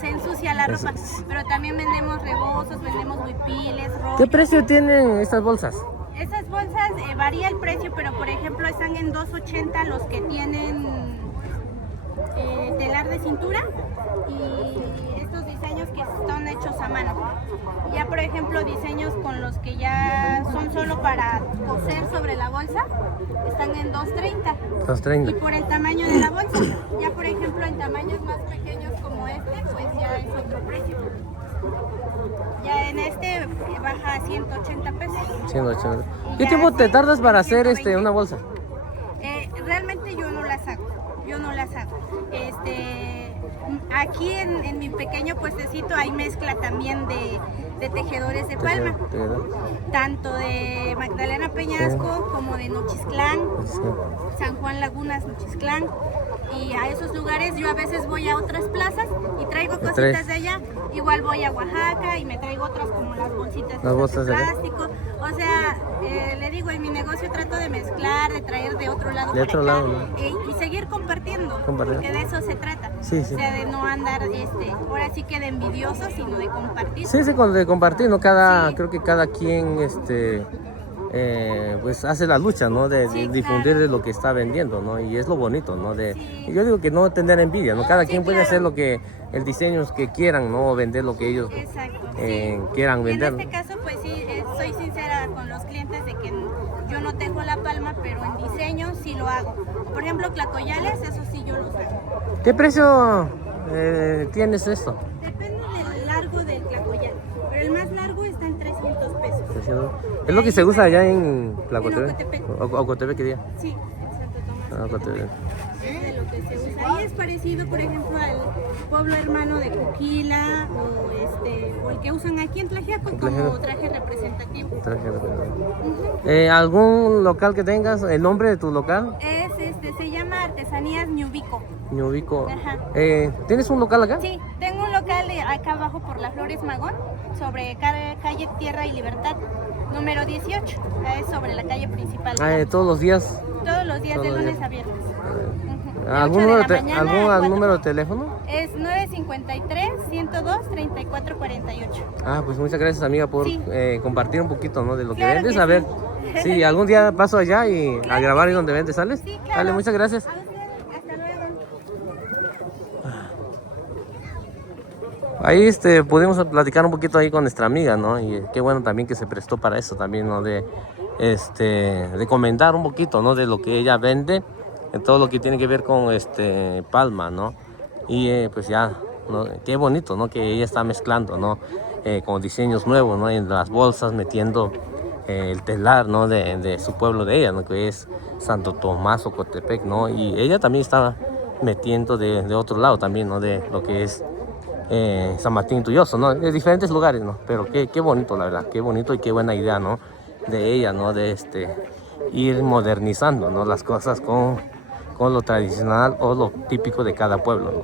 se ensucia la ropa. Pero también vendemos rebozos, vendemos huipiles, rollos. ¿Qué precio tienen estas bolsas? Esas bolsas varía el precio, pero por ejemplo están en 2.80 los que tienen telar de cintura y estos diseños que son hechos a mano. Ya por ejemplo diseños con los que ya son solo para coser sobre la bolsa están en 2.30. 2.30. Y por el tamaño de la bolsa. Ya por ejemplo en tamaños más pequeños como este, pues ya es otro precio. Ya en este baja a 180 pesos. 180. Y ¿Qué ya tiempo te así, tardas para hacer 120. una bolsa? Realmente yo no las hago. Aquí en mi pequeño puestecito hay mezcla también de tejedores de palma, tanto de Magdalena Peñasco como de Nochistlán, San Juan Lagunas, Nochistlán. Y a esos lugares yo a veces voy a otras plazas y traigo cositas de allá. Igual voy a Oaxaca y me traigo otras como las bolsitas de plástico. O sea, le digo, en mi negocio trato de mezclar, de traer de otro lado, ¿no? y seguir compartiendo, porque de eso se trata. Sí. O sea, de no andar ahora sí que de envidiosos, sino de compartir. Sí, de compartir, ¿no? Creo que cada quien pues hace la lucha, ¿no? De difundir de lo que está vendiendo, ¿no? Y es lo bonito, ¿no? Y yo digo que no tener envidia, ¿no? Cada quien puede hacer lo que, el diseño que quieran, ¿no? Vender lo que ellos quieran vender. En este caso, pues sí, soy sincera con los clientes de que yo no tengo la palma, pero en diseño sí lo hago. Por ejemplo, clacoyales, eso sí yo los hago. ¿Qué precio tienes esto? Depende del largo del clacoyal, pero el más largo está en 300 pesos. ¿Es lo que se usa allá en Ocotepec. Ocotepec, ¿qué día? Sí, en Santo Tomás. Ocotepec. Es de lo que se usa. Y es parecido, por ejemplo, al pueblo hermano de Coquila o el que usan aquí en Tlaxiaco como traje representativo. ¿Algún local que tengas? ¿El nombre de tu local? Se llama Artesanías Ñubico. Ñubico. Ajá. ¿Tienes un local acá? Sí, tengo un local acá abajo por la Flores Magón, sobre calle Tierra y Libertad, número 18. Es sobre la calle principal. ¿Todos los días? Todos los días, de lunes a viernes. ¿Algún número de teléfono? Es 953-102-3448. Pues muchas gracias, amiga, por compartir un poquito, ¿no? De lo que vendes. Que a ver, si algún día paso allá y a grabar ahí donde vendes, ¿sales? Sí, claro. Dale, muchas gracias. A usted, hasta luego. Ahí pudimos platicar un poquito ahí con nuestra amiga, ¿no? Y qué bueno también que se prestó para eso también, ¿no? De comentar un poquito, ¿no? De lo que ella vende, en todo lo que tiene que ver con palma, ¿no? Y pues ya, ¿no? Qué bonito, ¿no? Que ella está mezclando, ¿no? Con diseños nuevos, ¿no? En las bolsas, metiendo el telar, ¿no? De su pueblo de ella, ¿no? Que es Santo Tomás, Ocotepec, ¿no? Y ella también está metiendo de otro lado también, ¿no? De lo que es San Martín Tuyoso, ¿no? De diferentes lugares, ¿no? Pero qué bonito, la verdad, qué bonito y qué buena idea, ¿no? De ella, ¿no? De ir modernizando, ¿no? Las cosas con lo tradicional o lo típico de cada pueblo, ¿no?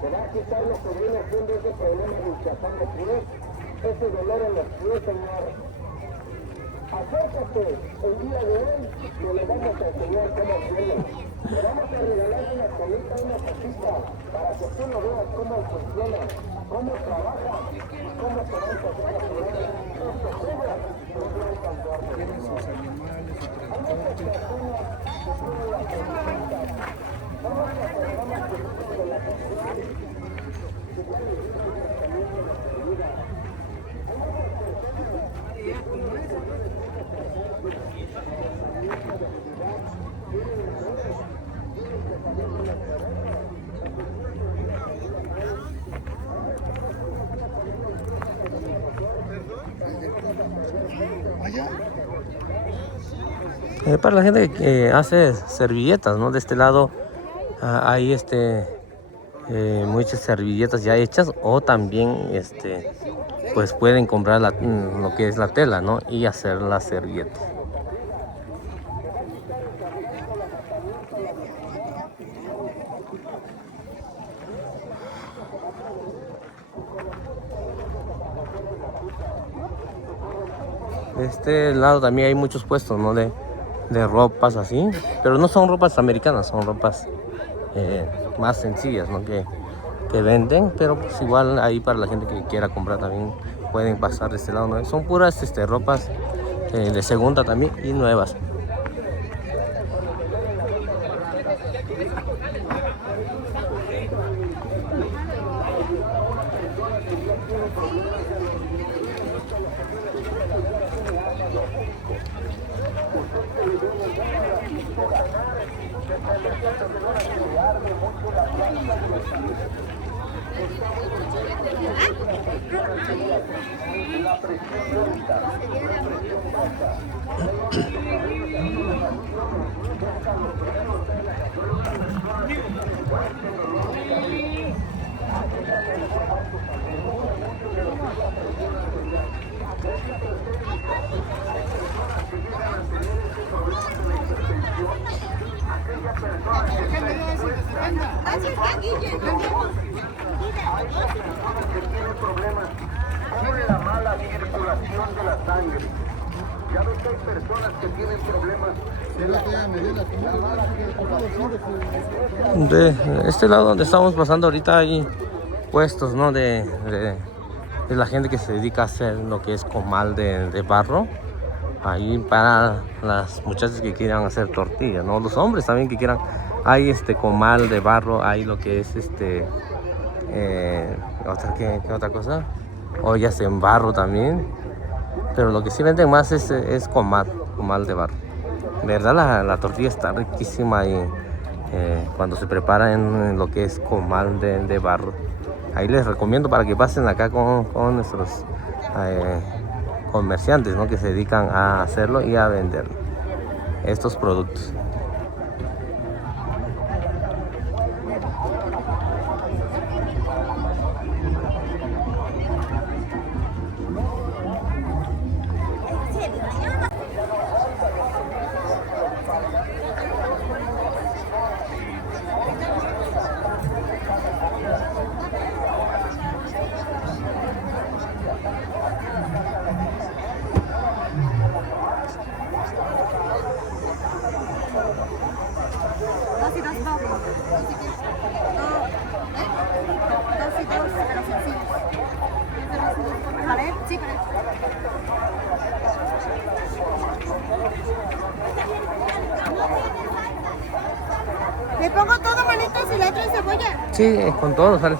Se va a quitar lo que viene siendo ese problema de hinchazón de pies, ese dolor en los pies, señor. Acércate el día de hoy que le vamos a enseñar cómo hacerlo. Le vamos a regalar una colita, una cosita, para que tú lo veas cómo funciona, cómo trabaja y cómo se va a empezar a hacer. Tienen sus animales, su transporte. Para la gente que hace servilletas, ¿no? De este lado hay muchas servilletas ya hechas, o también pues pueden comprar lo que es la tela, ¿no? Y hacer las servilletas. De este lado también hay muchos puestos, ¿no? De ropas así, pero no son ropas americanas, son ropas más sencillas, ¿no? Que venden, pero pues igual ahí para la gente que quiera comprar también pueden pasar de este lado, ¿no? Son puras ropas de segunda también y nuevas. Tiene la mala circulación de la sangre. Ya ves que hay personas que tienen problemas de este lado donde estamos pasando ahorita hay puestos, ¿no? de la gente que se dedica a hacer lo que es comal de barro. Ahí para las muchachas que quieran hacer tortillas, ¿no? Los hombres también que quieran. Hay comal de barro, hay lo que es ¿qué otra cosa? Ollas en barro también. Pero lo que sí venden más es comal de barro. De verdad la tortilla está riquísima y cuando se prepara en lo que es comal de barro. Ahí les recomiendo para que pasen acá con nuestros comerciantes, ¿no? Que se dedican a hacerlo y a vender estos productos. ¿Le pongo todo, manitos, cilantro y cebolla? Sí, con todo sale.